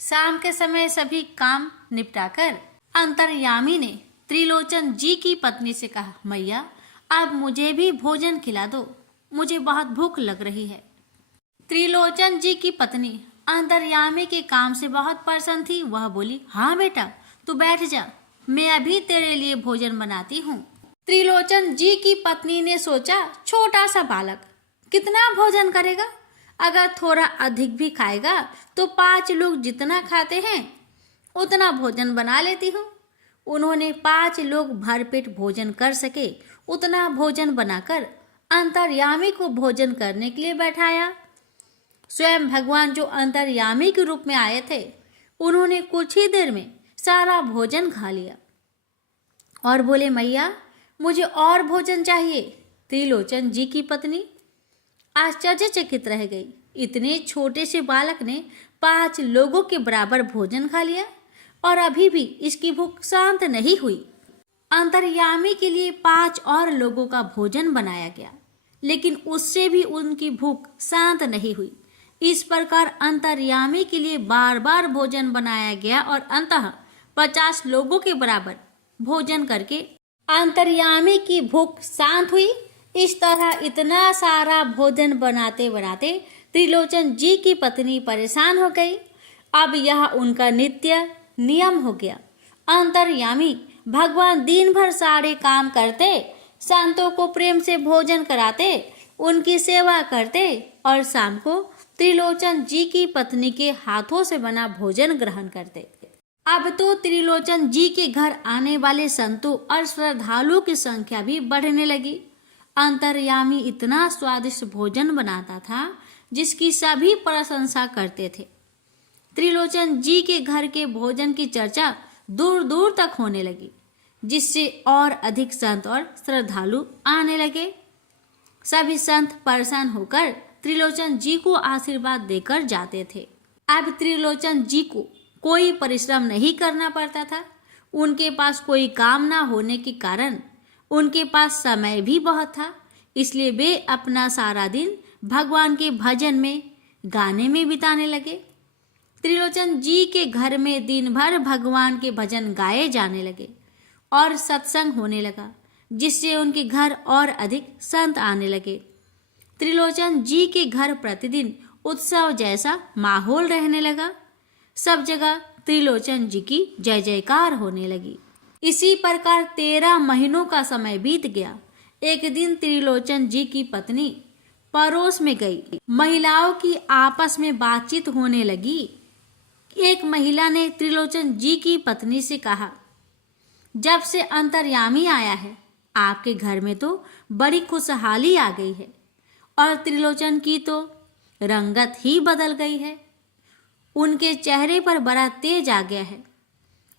शाम के समय सभी काम निपटाकर अंतर्यामी ने त्रिलोचन जी की पत्नी से कहा, मैया अब मुझे भी भोजन खिला दो, मुझे बहुत भूख लग रही है। त्रिलोचन जी की पत्नी अंतर्यामी के काम से बहुत प्रसन्न थी। वह बोली, हाँ बेटा तू बैठ जा, मैं अभी तेरे लिए भोजन बनाती हूँ। त्रिलोचन जी की पत्नी ने सोचा, छोटा सा बालक कितना भोजन करेगा, अगर थोड़ा अधिक भी खाएगा तो 5 लोग जितना खाते हैं उतना भोजन बना लेती हूँ। उन्होंने 5 लोग भरपेट भोजन कर सके उतना भोजन बनाकर अंतर्यामी को भोजन करने के लिए बैठाया। स्वयं भगवान जो अंतर्यामी के रूप में आए थे, उन्होंने कुछ ही देर में सारा भोजन खा लिया और बोले, मैया मुझे और भोजन चाहिए। त्रिलोचन जी की पत्नी आश्चर्यचकित रह गई। इतने छोटे से बालक ने 5 लोगों के बराबर भोजन खा लिया और अभी भी इसकी भूख शांत नहीं हुई। अंतर्यामी के लिए 5 और लोगों का भोजन बनाया गया, लेकिन उससे भी उनकी भूख शांत नहीं हुई। इस प्रकार अंतर्यामी के लिए बार बार भोजन बनाया गया और अंततः 50 लोगों के बराबर भोजन करके अंतर्यामी की भूख शांत हुई। इस तरह इतना सारा भोजन बनाते बनाते त्रिलोचन जी की पत्नी परेशान हो गई। अब यह उनका नित्य नियम हो गया। अंतर्यामी भगवान दिन भर सारे काम करते, संतों को प्रेम से भोजन कराते, उनकी सेवा करते और शाम को त्रिलोचन जी की पत्नी के हाथों से बना भोजन ग्रहण करते। अब तो त्रिलोचन जी के घर आने वाले संतों और श्रद्धालुओं की संख्या भी बढ़ने लगी। अंतर्यामी इतना स्वादिष्ट भोजन बनाता था जिसकी सभी प्रशंसा करते थे। त्रिलोचन जी के घर के भोजन की चर्चा दूर दूर तक होने लगी, जिससे और अधिक संत और श्रद्धालु आने लगे। सभी संत प्रसन्न होकर त्रिलोचन जी को आशीर्वाद देकर जाते थे। अब त्रिलोचन जी को कोई परिश्रम नहीं करना पड़ता था। उनके पास कोई काम ना होने के कारण उनके पास समय भी बहुत था, इसलिए वे अपना सारा दिन भगवान के भजन में, गाने में बिताने लगे। त्रिलोचन जी के घर में दिन भर भगवान के भजन गाए जाने लगे और सत्संग होने लगा, जिससे उनके घर और अधिक संत आने लगे। त्रिलोचन जी के घर प्रतिदिन उत्सव जैसा माहौल रहने लगा। सब जगह त्रिलोचन जी की जय जयकार होने लगी। इसी प्रकार 13 महीनों का समय बीत गया। एक दिन त्रिलोचन जी की पत्नी पड़ोस में गई। महिलाओं की आपस में बातचीत होने लगी। एक महिला ने त्रिलोचन जी की पत्नी से कहा, जब से अंतर्यामी आया है आपके घर में तो बड़ी खुशहाली आ गई है और त्रिलोचन की तो रंगत ही बदल गई है। उनके चेहरे पर बड़ा तेज आ गया है।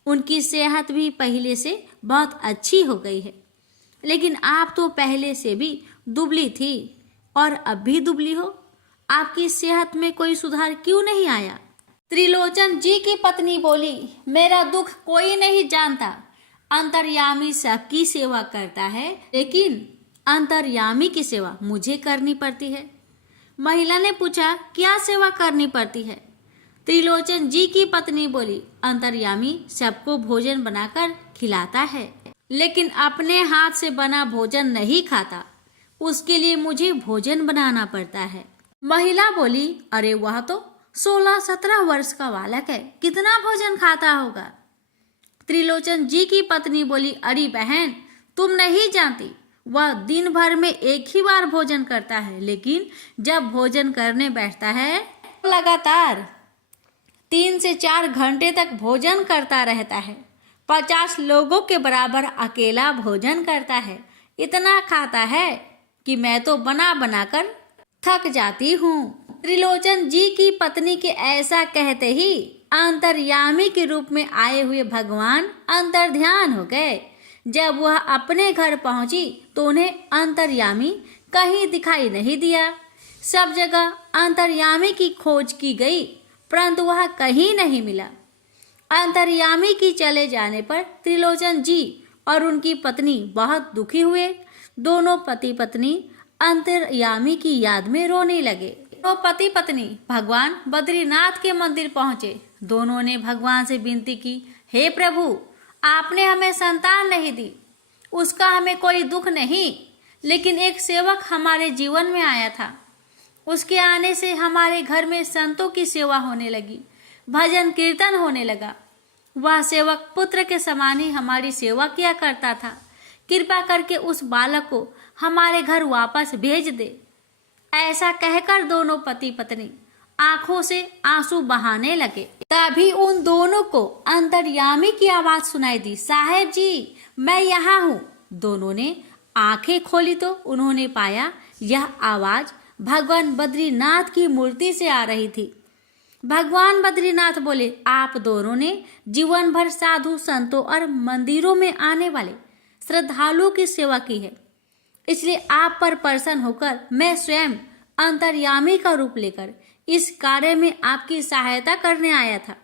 उनकी सेहत भी पहले से बहुत अच्छी हो गई है, लेकिन आप तो पहले से भी दुबली थी और अब भी दुबली हो। आपकी सेहत में कोई सुधार क्यों नहीं आया? त्रिलोचन जी की पत्नी बोली, मेरा दुख कोई नहीं जानता। अंतर्यामी सबकी सेवा करता है, लेकिन अंतर्यामी की सेवा मुझे करनी पड़ती है। महिला ने पूछा, क्या सेवा करनी पड़ती है? त्रिलोचन जी की पत्नी बोली, अंतर्यामी सबको भोजन बनाकर खिलाता है, लेकिन अपने हाथ से बना भोजन नहीं खाता। उसके लिए मुझे भोजन बनाना पड़ता है। महिला बोली, अरे वह तो 16-17 वर्ष का बालक है, कितना भोजन खाता होगा? त्रिलोचन जी की पत्नी बोली, अरे बहन, तुम नहीं जानती, वह दिन भर में एक ही बार भोजन करता है, लेकिन जब भोजन करने बैठता है लगातार 3 से 4 घंटे तक भोजन करता रहता है। 50 लोगों के बराबर अकेला भोजन करता है। इतना खाता है कि मैं तो बना बनाकर थक जाती हूँ। त्रिलोचन जी की पत्नी के ऐसा कहते ही अंतर्यामी के रूप में आए हुए भगवान अंतर्ध्यान हो गए। जब वह अपने घर पहुंची तो उन्हें अंतर्यामी कहीं दिखाई नहीं दिया। सब जगह अंतर्यामी की खोज की गई, परंतु वह कहीं नहीं मिला। अंतर्यामी की चले जाने पर त्रिलोचन जी और उनकी पत्नी बहुत दुखी हुए। दोनों पति पत्नी अंतर्यामी की याद में रोने लगे। तो पति पत्नी भगवान बद्रीनाथ के मंदिर पहुंचे। दोनों ने भगवान से विनती की, हे प्रभु, आपने हमें संतान नहीं दी, उसका हमें कोई दुख नहीं, लेकिन एक सेवक हमारे जीवन में आया था। उसके आने से हमारे घर में संतों की सेवा होने लगी, भजन कीर्तन होने लगा। वह सेवक पुत्र के समान ही हमारी सेवा किया करता था। कृपा करके उस बालक को हमारे घर वापस भेज दे। ऐसा कहकर दोनों पति पत्नी आंखों से आंसू बहाने लगे। तभी उन दोनों को अंतर्यामी की आवाज सुनाई दी, साहेब जी, मैं यहाँ हूँ। दोनों ने आंखें खोली तो उन्होंने पाया यह आवाज भगवान बद्रीनाथ की मूर्ति से आ रही थी। भगवान बद्रीनाथ बोले, आप दोनों ने जीवन भर साधु संतों और मंदिरों में आने वाले श्रद्धालुओं की सेवा की है, इसलिए आप पर प्रसन्न होकर मैं स्वयं अंतर्यामी का रूप लेकर इस कार्य में आपकी सहायता करने आया था।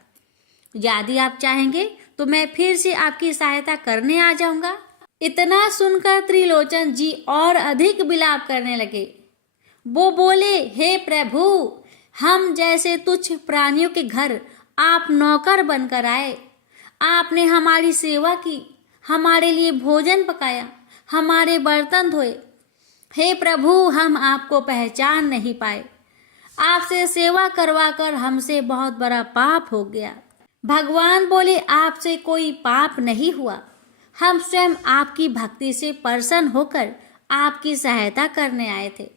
यदि आप चाहेंगे तो मैं फिर से आपकी सहायता करने आ जाऊंगा। इतना सुनकर त्रिलोचन जी और अधिक विलाप करने लगे। वो बोले, हे प्रभु, हम जैसे तुच्छ प्राणियों के घर आप नौकर बनकर आए। आपने हमारी सेवा की, हमारे लिए भोजन पकाया, हमारे बर्तन धोए। हे प्रभु, हम आपको पहचान नहीं पाए। आपसे सेवा करवा कर हमसे बहुत बड़ा पाप हो गया। भगवान बोले, आपसे कोई पाप नहीं हुआ, हम स्वयं आपकी भक्ति से प्रसन्न होकर आपकी सहायता करने आए थे।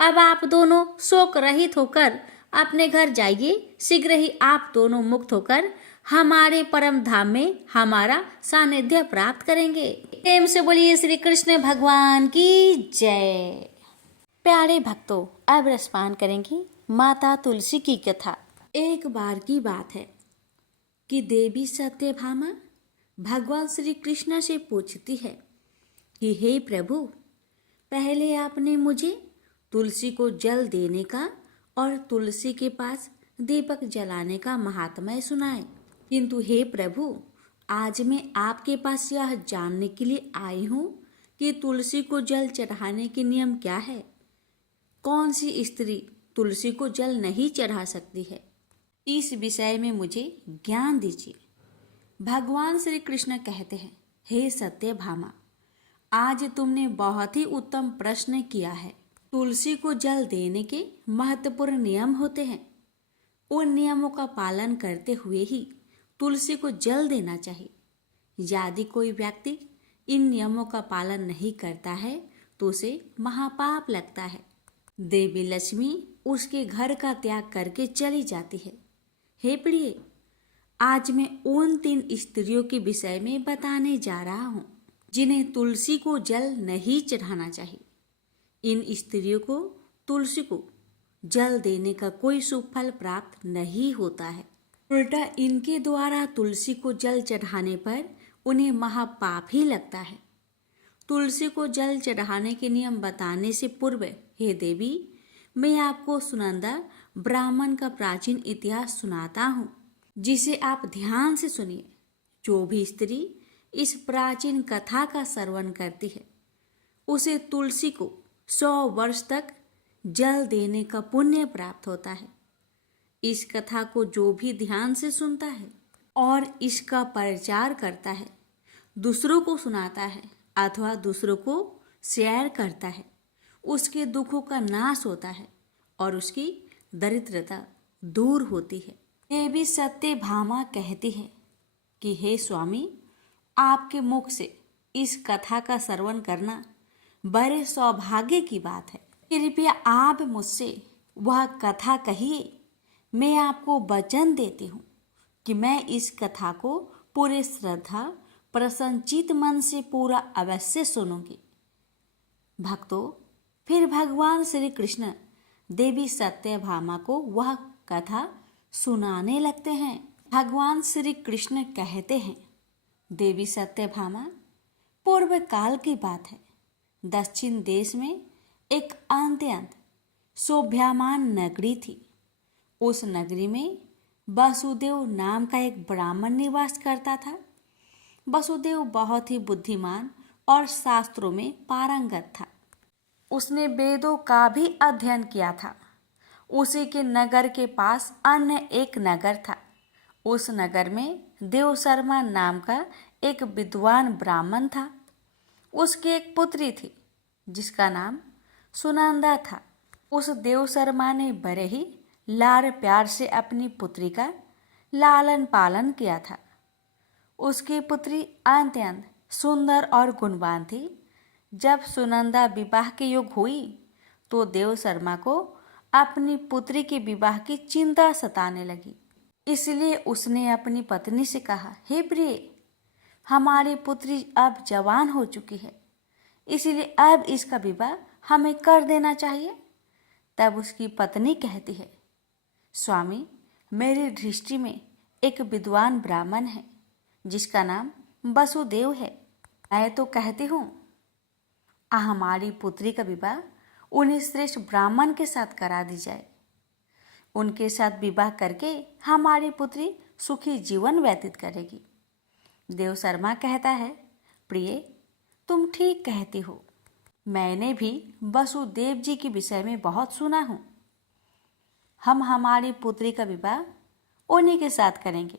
अब आप दोनों शोक रहित होकर अपने घर जाइए। शीघ्र ही आप दोनों मुक्त होकर हमारे परम धाम में हमारा सानिध्य प्राप्त करेंगे। प्रेम से बोलिए श्री कृष्ण भगवान की जय। प्यारे भक्तों, अब रसपान करेंगे माता तुलसी की कथा। एक बार की बात है कि देवी सत्यभामा भगवान श्री कृष्ण से पूछती है कि हे प्रभु, पहले आपने मुझे तुलसी को जल देने का और तुलसी के पास दीपक जलाने का महात्म्य सुनाए, किंतु हे प्रभु, आज मैं आपके पास यह जानने के लिए आई हूँ कि तुलसी को जल चढ़ाने के नियम क्या है। कौन सी स्त्री तुलसी को जल नहीं चढ़ा सकती है, इस विषय में मुझे ज्ञान दीजिए। भगवान श्री कृष्ण कहते हैं, हे सत्यभामा, आज तुमने बहुत ही उत्तम प्रश्न किया है। तुलसी को जल देने के महत्वपूर्ण नियम होते हैं। उन नियमों का पालन करते हुए ही तुलसी को जल देना चाहिए। यदि कोई व्यक्ति इन नियमों का पालन नहीं करता है तो उसे महापाप लगता है। देवी लक्ष्मी उसके घर का त्याग करके चली जाती है। हे प्रिय, आज मैं उन 3 स्त्रियों के विषय में बताने जा रहा हूँ जिन्हें तुलसी को जल नहीं चढ़ाना चाहिए। इन स्त्रियों को तुलसी को जल देने का कोई शुभ फल प्राप्त नहीं होता है। उल्टा इनके द्वारा तुलसी को जल चढ़ाने पर उन्हें महापाप ही लगता है। तुलसी को जल चढ़ाने के नियम बताने से पूर्व हे देवी, मैं आपको सुनंदा ब्राह्मण का प्राचीन इतिहास सुनाता हूँ, जिसे आप ध्यान से सुनिए। जो भी स्त्री इस प्राचीन कथा का श्रवण करती है उसे तुलसी को 100 वर्ष तक जल देने का पुण्य प्राप्त होता है। इस कथा को जो भी ध्यान से सुनता है और इसका प्रचार करता है, दूसरों को सुनाता है अथवा दूसरों को शेयर करता है, उसके दुखों का नाश होता है और उसकी दरिद्रता दूर होती है। देवी सत्यभामा कहती है कि हे स्वामी, आपके मुख से इस कथा का श्रवण करना बड़े सौभाग्य की बात है। कृपया आप मुझसे वह कथा कहिए। मैं आपको वचन देती हूँ कि मैं इस कथा को पूरे श्रद्धा प्रसन्नचित मन से पूरा अवश्य सुनूंगी। भक्तों, फिर भगवान श्री कृष्ण देवी सत्यभामा को वह कथा सुनाने लगते हैं। भगवान श्री कृष्ण कहते हैं, देवी सत्यभामा, पूर्व काल की बात है। दक्षिण देश में एक अत्यंत शोभ्यमान नगरी थी। उस नगरी में वसुदेव नाम का एक ब्राह्मण निवास करता था। वसुदेव बहुत ही बुद्धिमान और शास्त्रों में पारंगत था। उसने वेदों का भी अध्ययन किया था। उसी के नगर के पास अन्य एक नगर था। उस नगर में देवशर्मा नाम का एक विद्वान ब्राह्मण था। उसकी एक पुत्री थी जिसका नाम सुनंदा था। उस देवशर्मा ने बड़े ही लाड़ प्यार से अपनी पुत्री का लालन पालन किया था। उसकी पुत्री अत्यंत सुंदर और गुणवान थी। जब सुनंदा विवाह के योग्य हुई तो देवशर्मा को अपनी पुत्री के विवाह की चिंता सताने लगी। इसलिए उसने अपनी पत्नी से कहा, हे प्रिय, हमारी पुत्री अब जवान हो चुकी है, इसलिए अब इसका विवाह हमें कर देना चाहिए। तब उसकी पत्नी कहती है, स्वामी, मेरी दृष्टि में एक विद्वान ब्राह्मण है जिसका नाम वसुदेव है। मैं तो कहती हूँ हमारी पुत्री का विवाह उन्हीं श्रेष्ठ ब्राह्मण के साथ करा दी जाए। उनके साथ विवाह करके हमारी पुत्री सुखी जीवन व्यतीत करेगी। देवशर्मा कहता है, प्रिय, तुम ठीक कहती हो। मैंने भी वसुदेव जी के विषय में बहुत सुना हूँ। हम हमारी पुत्री का विवाह उन्हीं के साथ करेंगे।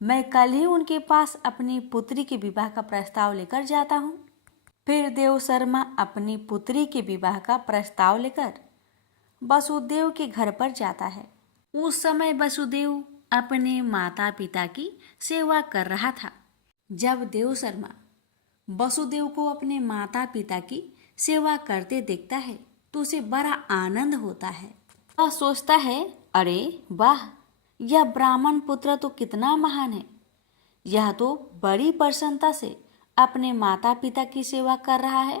मैं कल ही उनके पास अपनी पुत्री के विवाह का प्रस्ताव लेकर जाता हूँ। फिर देवशर्मा अपनी पुत्री के विवाह का प्रस्ताव लेकर वसुदेव के घर पर जाता है। उस समय वसुदेव अपने माता पिता की सेवा कर रहा था। जब देवशर्मा वसुदेव को अपने माता पिता की सेवा करते देखता है तो उसे बड़ा आनंद होता है। वह सोचता है, अरे वाह, यह ब्राह्मण पुत्र तो कितना महान है। यह तो बड़ी प्रसन्नता से अपने माता पिता की सेवा कर रहा है।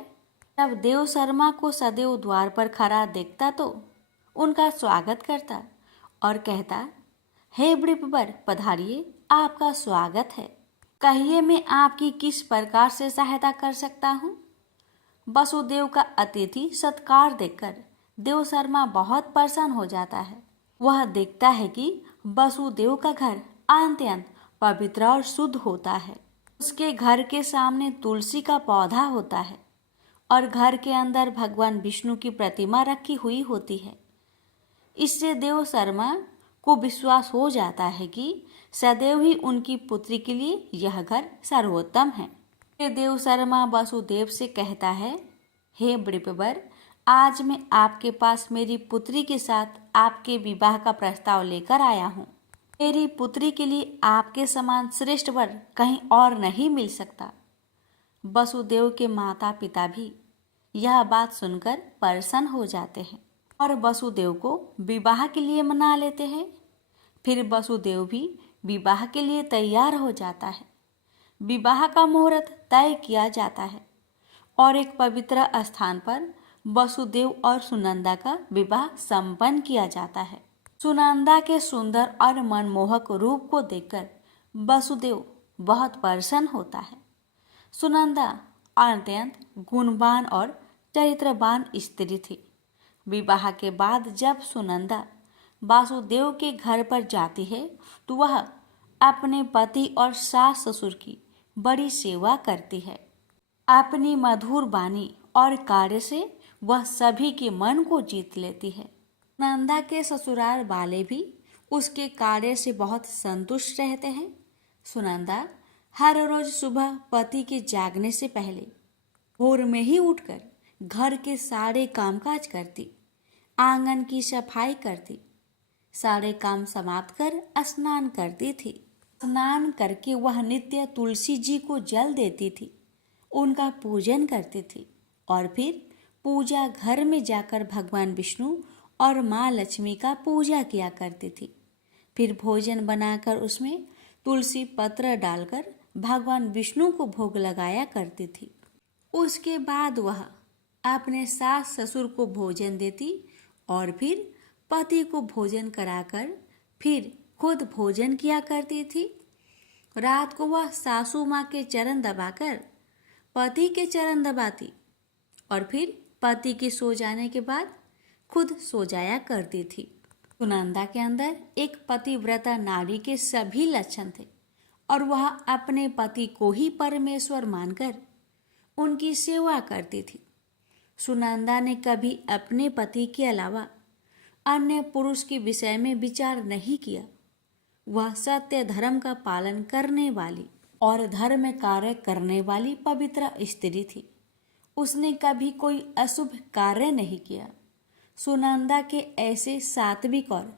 जब देवशर्मा को सदैव द्वार पर खड़ा देखता तो उनका स्वागत करता और कहता, हे वृषवर, पधारिए, आपका स्वागत है। कहिए मैं आपकी किस प्रकार से सहायता कर सकता हूँ। वसुदेव का अतिथि सत्कार देखकर देवशर्मा बहुत प्रसन्न हो जाता है। वह देखता है कि वसुदेव का घर अत्यंत पवित्र और शुद्ध होता है। उसके घर के सामने तुलसी का पौधा होता है और घर के अंदर भगवान विष्णु की प्रतिमा रखी हुई होती है। इससे देवशर्मा को विश्वास हो जाता है कि सदैव ही उनकी पुत्री के लिए यह घर सर्वोत्तम है। फिर देवशर्मा वसुदेव से कहता है, हे वृषवर, आज मैं आपके पास मेरी पुत्री के साथ आपके विवाह का प्रस्ताव लेकर आया हूँ। मेरी पुत्री के लिए आपके समान श्रेष्ठ वर कहीं और नहीं मिल सकता। वसुदेव के माता पिता भी यह बात सुनकर प्रसन्न हो जाते हैं और वसुदेव को विवाह के लिए मना लेते हैं। फिर वसुदेव भी विवाह के लिए तैयार हो जाता है। विवाह का मुहूर्त तय किया जाता है और एक पवित्र स्थान पर वसुदेव और सुनंदा का विवाह संपन्न किया जाता है। सुनंदा के सुंदर और मनमोहक रूप को देखकर वसुदेव बहुत प्रसन्न होता है। सुनंदा अत्यंत गुणवान और चरित्रवान स्त्री थी। विवाह के बाद जब सुनंदा वासुदेव के घर पर जाती है तो वह अपने पति और सास ससुर की बड़ी सेवा करती है। अपनी मधुर वाणी और कार्य से वह सभी के मन को जीत लेती है। नंदा के ससुराल वाले भी उसके कार्य से बहुत संतुष्ट रहते हैं। सुनंदा हर रोज सुबह पति के जागने से पहले भोर में ही उठकर घर के सारे कामकाज करती, आंगन की सफाई करती, सारे काम समाप्त कर स्नान करती थी। स्नान करके वह नित्य तुलसी जी को जल देती थी, उनका पूजन करती थी और फिर पूजा घर में जाकर भगवान विष्णु और माँ लक्ष्मी का पूजा किया करती थी। फिर भोजन बनाकर उसमें तुलसी पत्र डालकर भगवान विष्णु को भोग लगाया करती थी। उसके बाद वह अपने सास ससुर को भोजन देती और फिर पति को भोजन कराकर फिर खुद भोजन किया करती थी। रात को वह सासू माँ के चरण दबाकर पति के चरण दबाती और फिर पति के सो जाने के बाद खुद सो जाया करती थी। सुनंदा के अंदर एक पतिव्रता नारी के सभी लक्षण थे और वह अपने पति को ही परमेश्वर मानकर उनकी सेवा करती थी। सुनंदा ने कभी अपने पति के अलावा अन्य पुरुष के विषय में विचार नहीं किया। वह सत्य धर्म का पालन करने वाली और धर्म कार्य करने वाली पवित्र स्त्री थी। उसने कभी कोई अशुभ कार्य नहीं किया। सुनंदा के ऐसे सात्विक और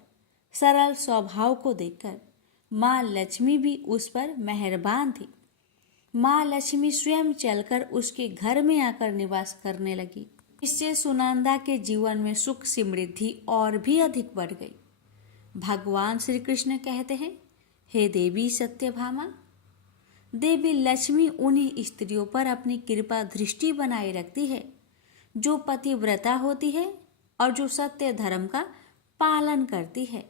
सरल स्वभाव को देखकर माँ लक्ष्मी भी उस पर मेहरबान थी। माँ लक्ष्मी स्वयं चलकर उसके घर में आकर निवास करने लगी। इससे सुनंदा के जीवन में सुख समृद्धि और भी अधिक बढ़ गई। भगवान श्री कृष्ण कहते हैं, हे देवी सत्यभामा, देवी लक्ष्मी उन्हीं स्त्रियों पर अपनी कृपा दृष्टि बनाए रखती है जो पतिव्रता होती है और जो सत्य धर्म का पालन करती है।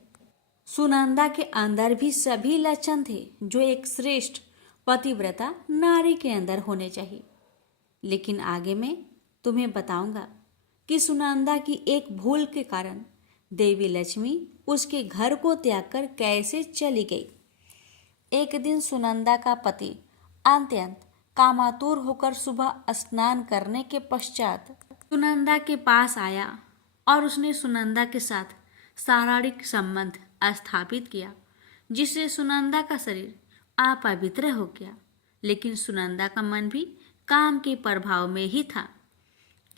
सुनंदा के अंदर भी सभी लक्षण थे जो एक श्रेष्ठ पतिव्रता नारी के अंदर होने चाहिए। लेकिन आगे मैं तुम्हें बताऊंगा कि सुनंदा की एक भूल के कारण देवी लक्ष्मी उसके घर को त्याग कर कैसे चली गई। एक दिन सुनंदा का पति अत्यंत कामातुर होकर सुबह स्नान करने के पश्चात सुनंदा के पास आया और उसने सुनंदा के साथ शारीरिक संबंध स्थापित किया, जिससे सुनंदा का शरीर अपवित्र हो गया। लेकिन सुनंदा का मन भी काम के प्रभाव में ही था,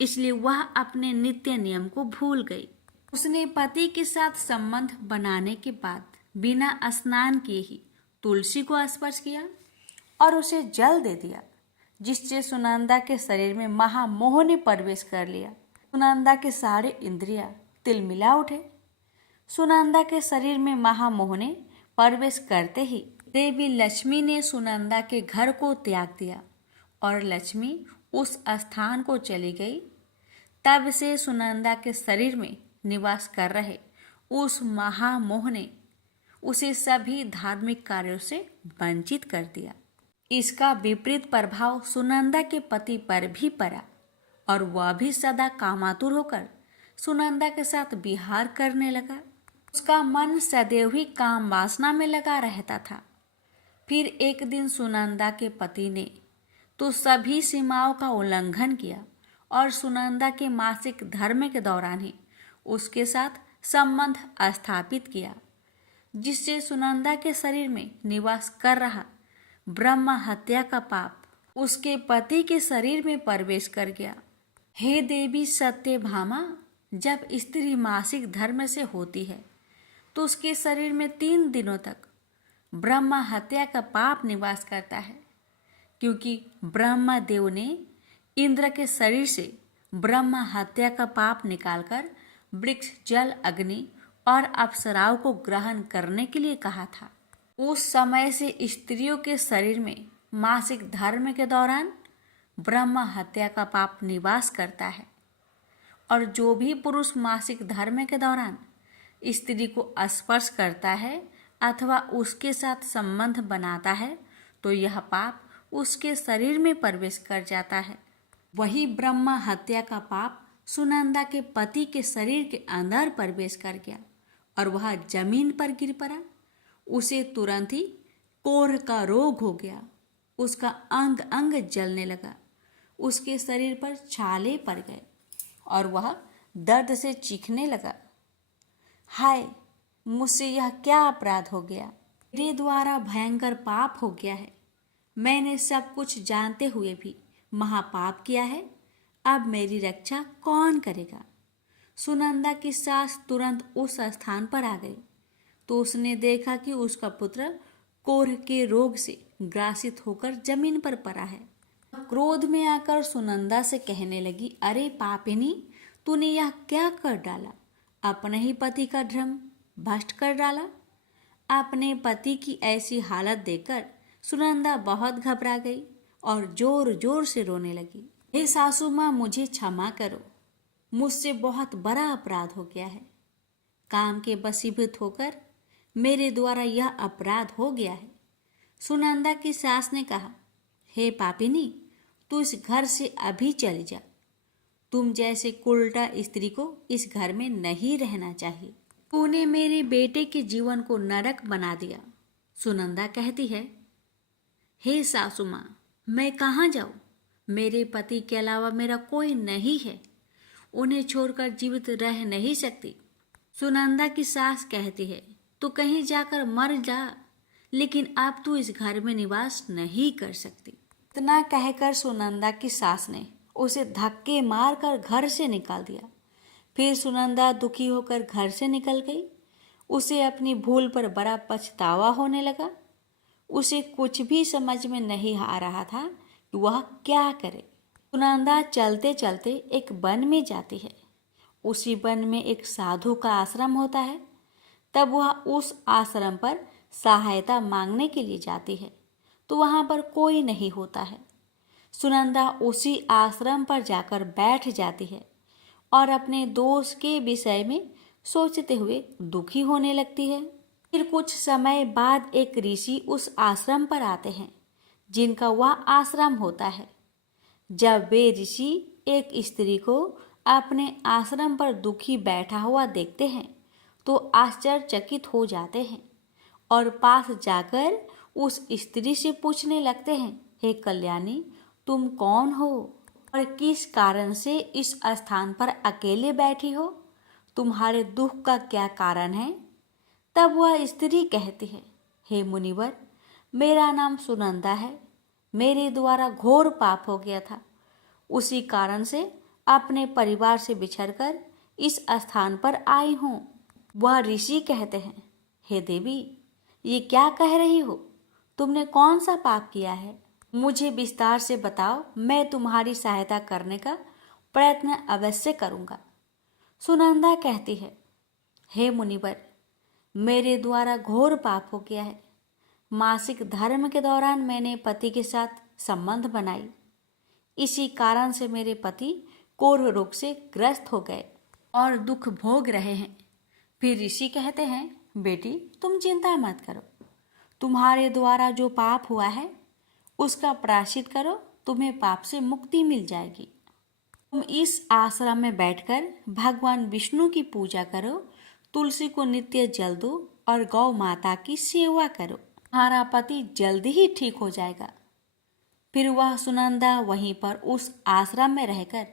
इसलिए वह अपने नित्य नियम को भूल गई। उसने पति के साथ संबंध बनाने के बाद बिना स्नान किए ही तुलसी को स्पर्श किया और उसे जल दे दिया, जिससे सुनंदा के शरीर में महामोह ने प्रवेश कर लिया। सुनंदा के सारे इंद्रियां तिलमिला उठे। सुनंदा के शरीर में महामोह ने प्रवेश करते ही देवी लक्ष्मी ने सुनंदा के घर को त्याग दिया और लक्ष्मी उस स्थान को चली गई। तब से सुनंदा के शरीर में निवास कर रहे उस महामोह ने उसे सभी धार्मिक कार्यों से वंचित कर दिया। इसका विपरीत प्रभाव सुनंदा के पति पर भी पड़ा और वह भी सदा कामातुर होकर सुनंदा के साथ विहार करने लगा। उसका मन सदैव ही काम वासना में लगा रहता था। फिर एक दिन सुनंदा के पति ने तो सभी सीमाओं का उल्लंघन किया और सुनंदा के मासिक धर्म के दौरान ही उसके साथ संबंध स्थापित किया, जिससे सुनंदा के शरीर में निवास कर रहा ब्रह्म हत्या का पाप उसके पति के शरीर में प्रवेश कर गया। हे देवी सत्यभामा, जब स्त्री मासिक धर्म से होती है तो उसके शरीर में 3 दिनों तक ब्रह्म हत्या का पाप निवास करता है, क्योंकि ब्रह्मा देव ने इंद्र के शरीर से ब्रह्म हत्या का पाप निकालकर वृक्ष, जल, अग्नि और अप्सराओं को ग्रहण करने के लिए कहा था। उस समय से स्त्रियों के शरीर में मासिक धर्म के दौरान ब्रह्म हत्या का पाप निवास करता है और जो भी पुरुष मासिक धर्म के दौरान स्त्री को स्पर्श करता है अथवा उसके साथ संबंध बनाता है तो यह पाप उसके शरीर में प्रवेश कर जाता है। वही ब्रह्म हत्या का पाप सुनंदा के पति के शरीर के अंदर प्रवेश कर गया और वह जमीन पर गिर पड़ा। उसे तुरंत ही कोढ़ का रोग हो गया। उसका अंग अंग जलने लगा, उसके शरीर पर छाले पड़ गए और वह दर्द से चीखने लगा। हाय, मुझसे यह क्या अपराध हो गया? मेरे द्वारा भयंकर पाप हो गया है। मैंने सब कुछ जानते हुए भी महापाप किया है। अब मेरी रक्षा कौन करेगा? सुनंदा की सास तुरंत उस स्थान पर आ गई तो उसने देखा कि उसका पुत्र कोढ़ के रोग से ग्रासित होकर जमीन पर पड़ा है। क्रोध में आकर सुनंदा से कहने लगी, अरे पापिनी, तूने यह क्या कर डाला? अपने ही पति का धर्म भ्रष्ट कर डाला। अपने पति की ऐसी हालत देखकर सुनंदा बहुत घबरा गई और जोर जोर से रोने लगी। हे सासू माँ, मुझे क्षमा करो, मुझसे बहुत बड़ा अपराध हो गया है। काम के वशीभूत होकर मेरे द्वारा यह अपराध हो गया है। सुनंदा की सास ने कहा, हे पापिनी, तू इस घर से अभी चली जा। तुम जैसे उल्टा स्त्री को इस घर में नहीं रहना चाहिए। तूने मेरे बेटे के जीवन को नरक बना दिया। सुनंदा कहती है, हे सासू माँ, मैं कहाँ जाऊँ? मेरे पति के अलावा मेरा कोई नहीं है। उन्हें छोड़कर जीवित रह नहीं सकती। सुनंदा की सास कहती है, तो कहीं जाकर मर जा, लेकिन अब तू इस घर में निवास नहीं कर सकती। इतना कहकर सुनंदा की सास ने उसे धक्के मारकर घर से निकाल दिया। फिर सुनंदा दुखी होकर घर से निकल गई। उसे अपनी भूल पर बड़ा पछतावा होने लगा। उसे कुछ भी समझ में नहीं आ रहा था कि वह क्या करे। सुनंदा चलते चलते एक वन में जाती है। उसी वन में एक साधु का आश्रम होता है। तब वह उस आश्रम पर सहायता मांगने के लिए जाती है, तो वहाँ पर कोई नहीं होता है। सुनंदा उसी आश्रम पर जाकर बैठ जाती है और अपने दोस्त के विषय में सोचते हुए दुखी होने लगती है। फिर कुछ समय बाद एक ऋषि उस आश्रम पर आते हैं, जिनका वह आश्रम होता है। जब वे ऋषि एक स्त्री को अपने आश्रम पर दुखी बैठा हुआ देखते हैं, तो आश्चर्यचकित हो जाते हैं और पास जाकर उस स्त्री से पूछने लगते हैं, हे कल्याणी, तुम कौन हो और किस कारण से इस स्थान पर अकेले बैठी हो? तुम्हारे दुख का क्या कारण है? तब वह स्त्री कहती है, हे मुनिवर, मेरा नाम सुनंदा है। मेरे द्वारा घोर पाप हो गया था। उसी कारण से अपने परिवार से बिछड़कर इस स्थान पर आई हूँ। वह ऋषि कहते हैं, हे देवी, ये क्या कह रही हो? तुमने कौन सा पाप किया है? मुझे विस्तार से बताओ, मैं तुम्हारी सहायता करने का प्रयत्न अवश्य करूँगा। सुनंदा कहती है, हे मुनिवर, मेरे द्वारा घोर पाप हो गया है। मासिक धर्म के दौरान मैंने पति के साथ संबंध बनाई। इसी कारण से मेरे पति कोढ़ रोग से ग्रस्त हो गए और दुख भोग रहे हैं। फिर ऋषि कहते हैं, बेटी, तुम चिंता मत करो। तुम्हारे द्वारा जो पाप हुआ है उसका प्रायश्चित करो, तुम्हें पाप से मुक्ति मिल जाएगी। तुम इस आश्रम में बैठकर भगवान विष्णु की पूजा करो, तुलसी को नित्य जल दो और गौ माता की सेवा करो। तुम्हारा पति जल्द ही ठीक हो जाएगा। फिर वह सुनंदा वहीं पर उस आश्रम में रहकर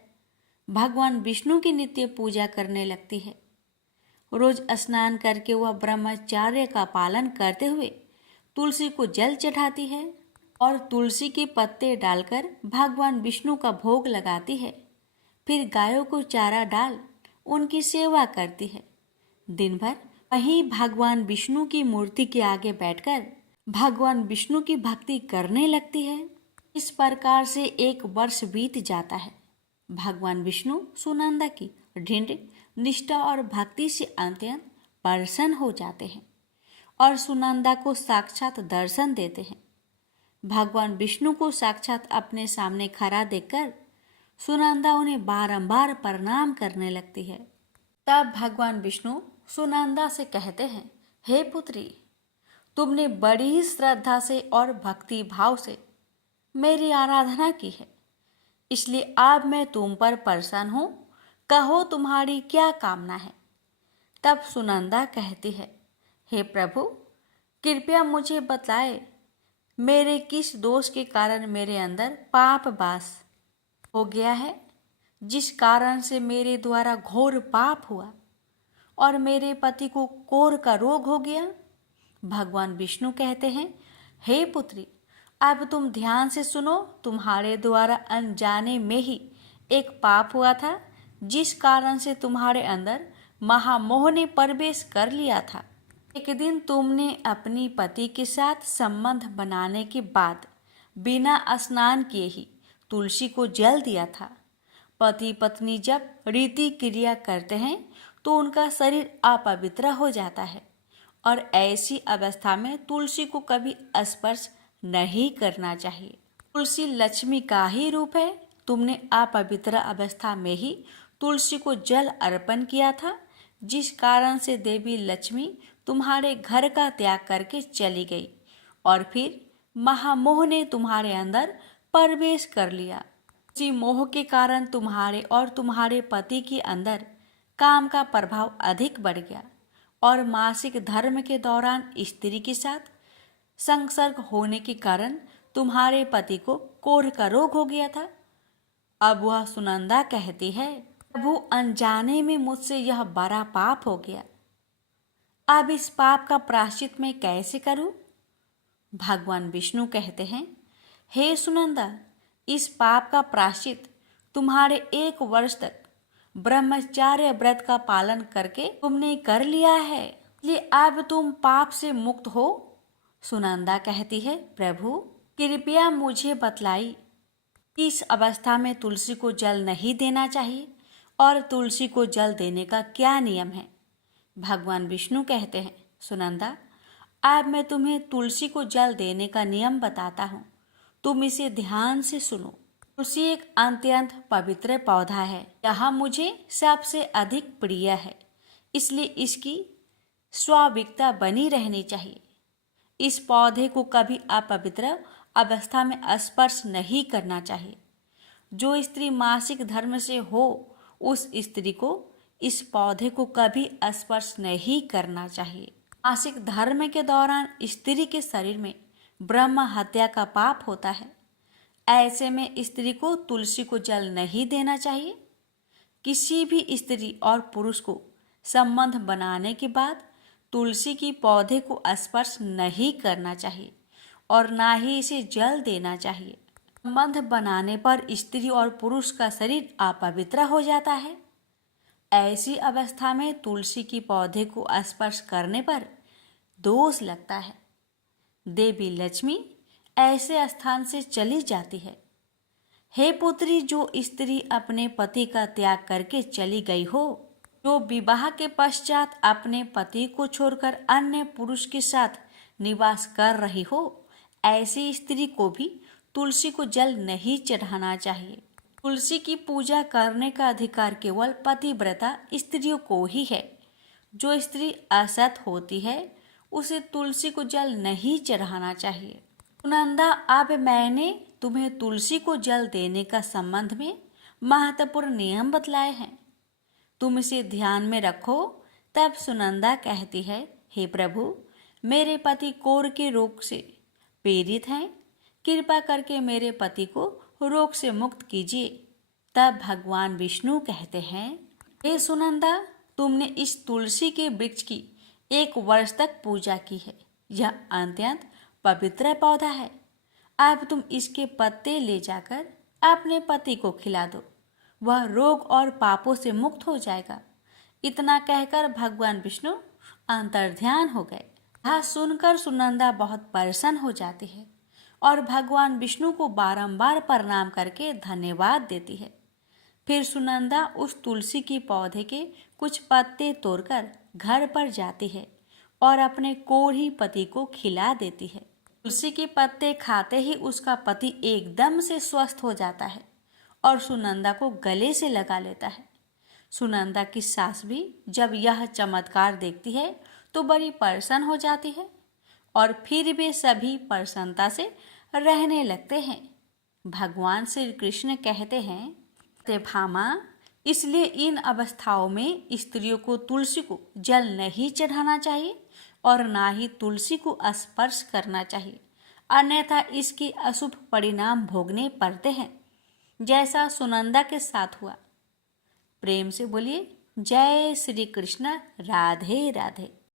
भगवान विष्णु की नित्य पूजा करने लगती है। रोज स्नान करके वह ब्रह्मचर्य का पालन करते हुए तुलसी को जल चढ़ाती है और तुलसी के पत्ते डालकर भगवान विष्णु का भोग लगाती है। फिर गायों को चारा डाल उनकी सेवा करती है। दिन भर वहीं भगवान विष्णु की मूर्ति के आगे बैठकर भगवान विष्णु की भक्ति करने लगती है। इस प्रकार से 1 वर्ष बीत जाता है। भगवान विष्णु सुनंदा की दृढ़ निष्ठा और भक्ति से अत्यंत प्रसन्न हो जाते हैं और सुनंदा को साक्षात दर्शन देते हैं। भगवान विष्णु को साक्षात अपने सामने खड़ा देखकर सुनंदा उन्हें बारंबार प्रणाम करने लगती है। तब भगवान विष्णु सुनंदा से कहते हैं, हे पुत्री, तुमने बड़ी ही श्रद्धा से और भक्ति भाव से मेरी आराधना की है, इसलिए अब मैं तुम पर प्रसन्न हूँ। कहो, तुम्हारी क्या कामना है? तब सुनंदा कहती है, हे प्रभु, कृपया मुझे बताए, मेरे किस दोष के कारण मेरे अंदर पाप वास हो गया है, जिस कारण से मेरे द्वारा घोर पाप हुआ और मेरे पति को कोढ़ का रोग हो गया। भगवान विष्णु कहते हैं, हे पुत्री, अब तुम ध्यान से सुनो। तुम्हारे द्वारा अनजाने में ही एक पाप हुआ था, जिस कारण से तुम्हारे अंदर महामोह ने प्रवेश कर लिया था। एक दिन तुमने अपनी पति के साथ संबंध बनाने के बाद बिना स्नान किए ही तुलसी को जल दिया था। पति पत्नी जब रीति क्रिया करते हैं तो उनका शरीर अपवित्र हो जाता है और ऐसी अवस्था में तुलसी को कभी स्पर्श नहीं करना चाहिए। तुलसी लक्ष्मी का ही रूप है। तुमने अपवित्र अवस्था में ही तुलसी को जल अर्पण किया था, जिस कारण से देवी लक्ष्मी तुम्हारे घर का त्याग करके चली गई और फिर महामोह ने तुम्हारे अंदर प्रवेश कर लिया। उसी मोह के कारण तुम्हारे और तुम्हारे पति के अंदर काम का प्रभाव अधिक बढ़ गया और मासिक धर्म के दौरान स्त्री के साथ संसर्ग होने के कारण तुम्हारे पति को कोढ़ का रोग हो गया था। अब वह सुनंदा कहती है, प्रभु, अनजाने में मुझसे यह बड़ा पाप हो गया। अब इस पाप का प्रायश्चित मैं कैसे करूं? भगवान विष्णु कहते हैं, हे सुनंदा, इस पाप का प्रायश्चित तुम्हारे 1 वर्ष तक ब्रह्मचार्य व्रत का पालन करके तुमने कर लिया है, इसलिए अब तुम पाप से मुक्त हो। सुनंदा कहती है, प्रभु, कृपया मुझे बतलाई, इस अवस्था में तुलसी को जल नहीं देना चाहिए और तुलसी को जल देने का क्या नियम है? भगवान विष्णु कहते हैं, सुनंदा, अब मैं तुम्हें तुलसी को जल देने का नियम बताता हूँ, तुम इसे ध्यान से सुनो। तुलसी एक अत्यंत पवित्र पौधा है, यह मुझे सबसे अधिक प्रिय है, इसलिए इसकी स्वाभाविकता बनी रहनी चाहिए। इस पौधे को कभी अपवित्र अवस्था में स्पर्श नहीं करना चाहिए। जो स्त्री मासिक धर्म से हो, उस स्त्री को इस पौधे को कभी स्पर्श नहीं करना चाहिए। मासिक धर्म के दौरान स्त्री के शरीर में ब्रह्म हत्या का पाप होता है। ऐसे में स्त्री को तुलसी को जल नहीं देना चाहिए। किसी भी स्त्री और पुरुष को संबंध बनाने के बाद तुलसी की पौधे को स्पर्श नहीं करना चाहिए और ना ही इसे जल देना चाहिए। संबंध बनाने पर स्त्री और पुरुष का शरीर अपवित्र हो जाता है। ऐसी अवस्था में तुलसी की पौधे को स्पर्श करने पर दोष लगता है। देवी लक्ष्मी ऐसे स्थान से चली जाती है। हे पुत्री, जो स्त्री अपने पति का त्याग करके चली गई हो, जो विवाह के पश्चात अपने पति को छोड़कर अन्य पुरुष के साथ निवास कर रही हो, ऐसी स्त्री को भी तुलसी को जल नहीं चढ़ाना चाहिए। तुलसी की पूजा करने का अधिकार केवल पतिव्रता स्त्रियों को ही है। जो स्त्री असत होती है, उसे तुलसी को जल नहीं चढ़ाना चाहिए। सुनंदा, अब मैंने तुम्हें तुलसी को जल देने का संबंध में महत्वपूर्ण नियम बतलाए हैं, तुम इसे ध्यान में रखो। तब सुनंदा कहती है, हे प्रभु, मेरे पति कोढ़ के रोग से पीड़ित हैं, कृपा करके मेरे पति को रोग से मुक्त कीजिए। तब भगवान विष्णु कहते हैं, हे सुनंदा, तुमने इस तुलसी के वृक्ष की 1 वर्ष तक पूजा की है। यह अत्यंत पवित्र पौधा है। अब तुम इसके पत्ते ले जाकर अपने पति को खिला दो, वह रोग और पापों से मुक्त हो जाएगा। इतना कहकर भगवान विष्णु अंतर्ध्यान हो गए। यह सुनकर सुनंदा बहुत प्रसन्न हो जाती है और भगवान विष्णु को बारंबार प्रणाम करके धन्यवाद देती है। फिर सुनंदा उस तुलसी की पौधे के कुछ पत्ते तोड़कर घर पर जाती है और अपने कोढ़ी पति को खिला देती है। तुलसी के पत्ते खाते ही उसका पति एकदम से स्वस्थ हो जाता है और सुनंदा को गले से लगा लेता है। सुनंदा की सास भी जब यह चमत्कार देखती है तो बड़ी प्रसन्न हो जाती है और फिर वे सभी प्रसन्नता से रहने लगते हैं। भगवान श्री कृष्ण कहते हैं, सत्यभामा, इसलिए इन अवस्थाओं में स्त्रियों को तुलसी को जल नहीं चढ़ाना चाहिए और ना ही तुलसी को स्पर्श करना चाहिए, अन्यथा इसके अशुभ परिणाम भोगने पड़ते हैं, जैसा सुनंदा के साथ हुआ। प्रेम से बोलिए, जय श्री कृष्ण, राधे राधे।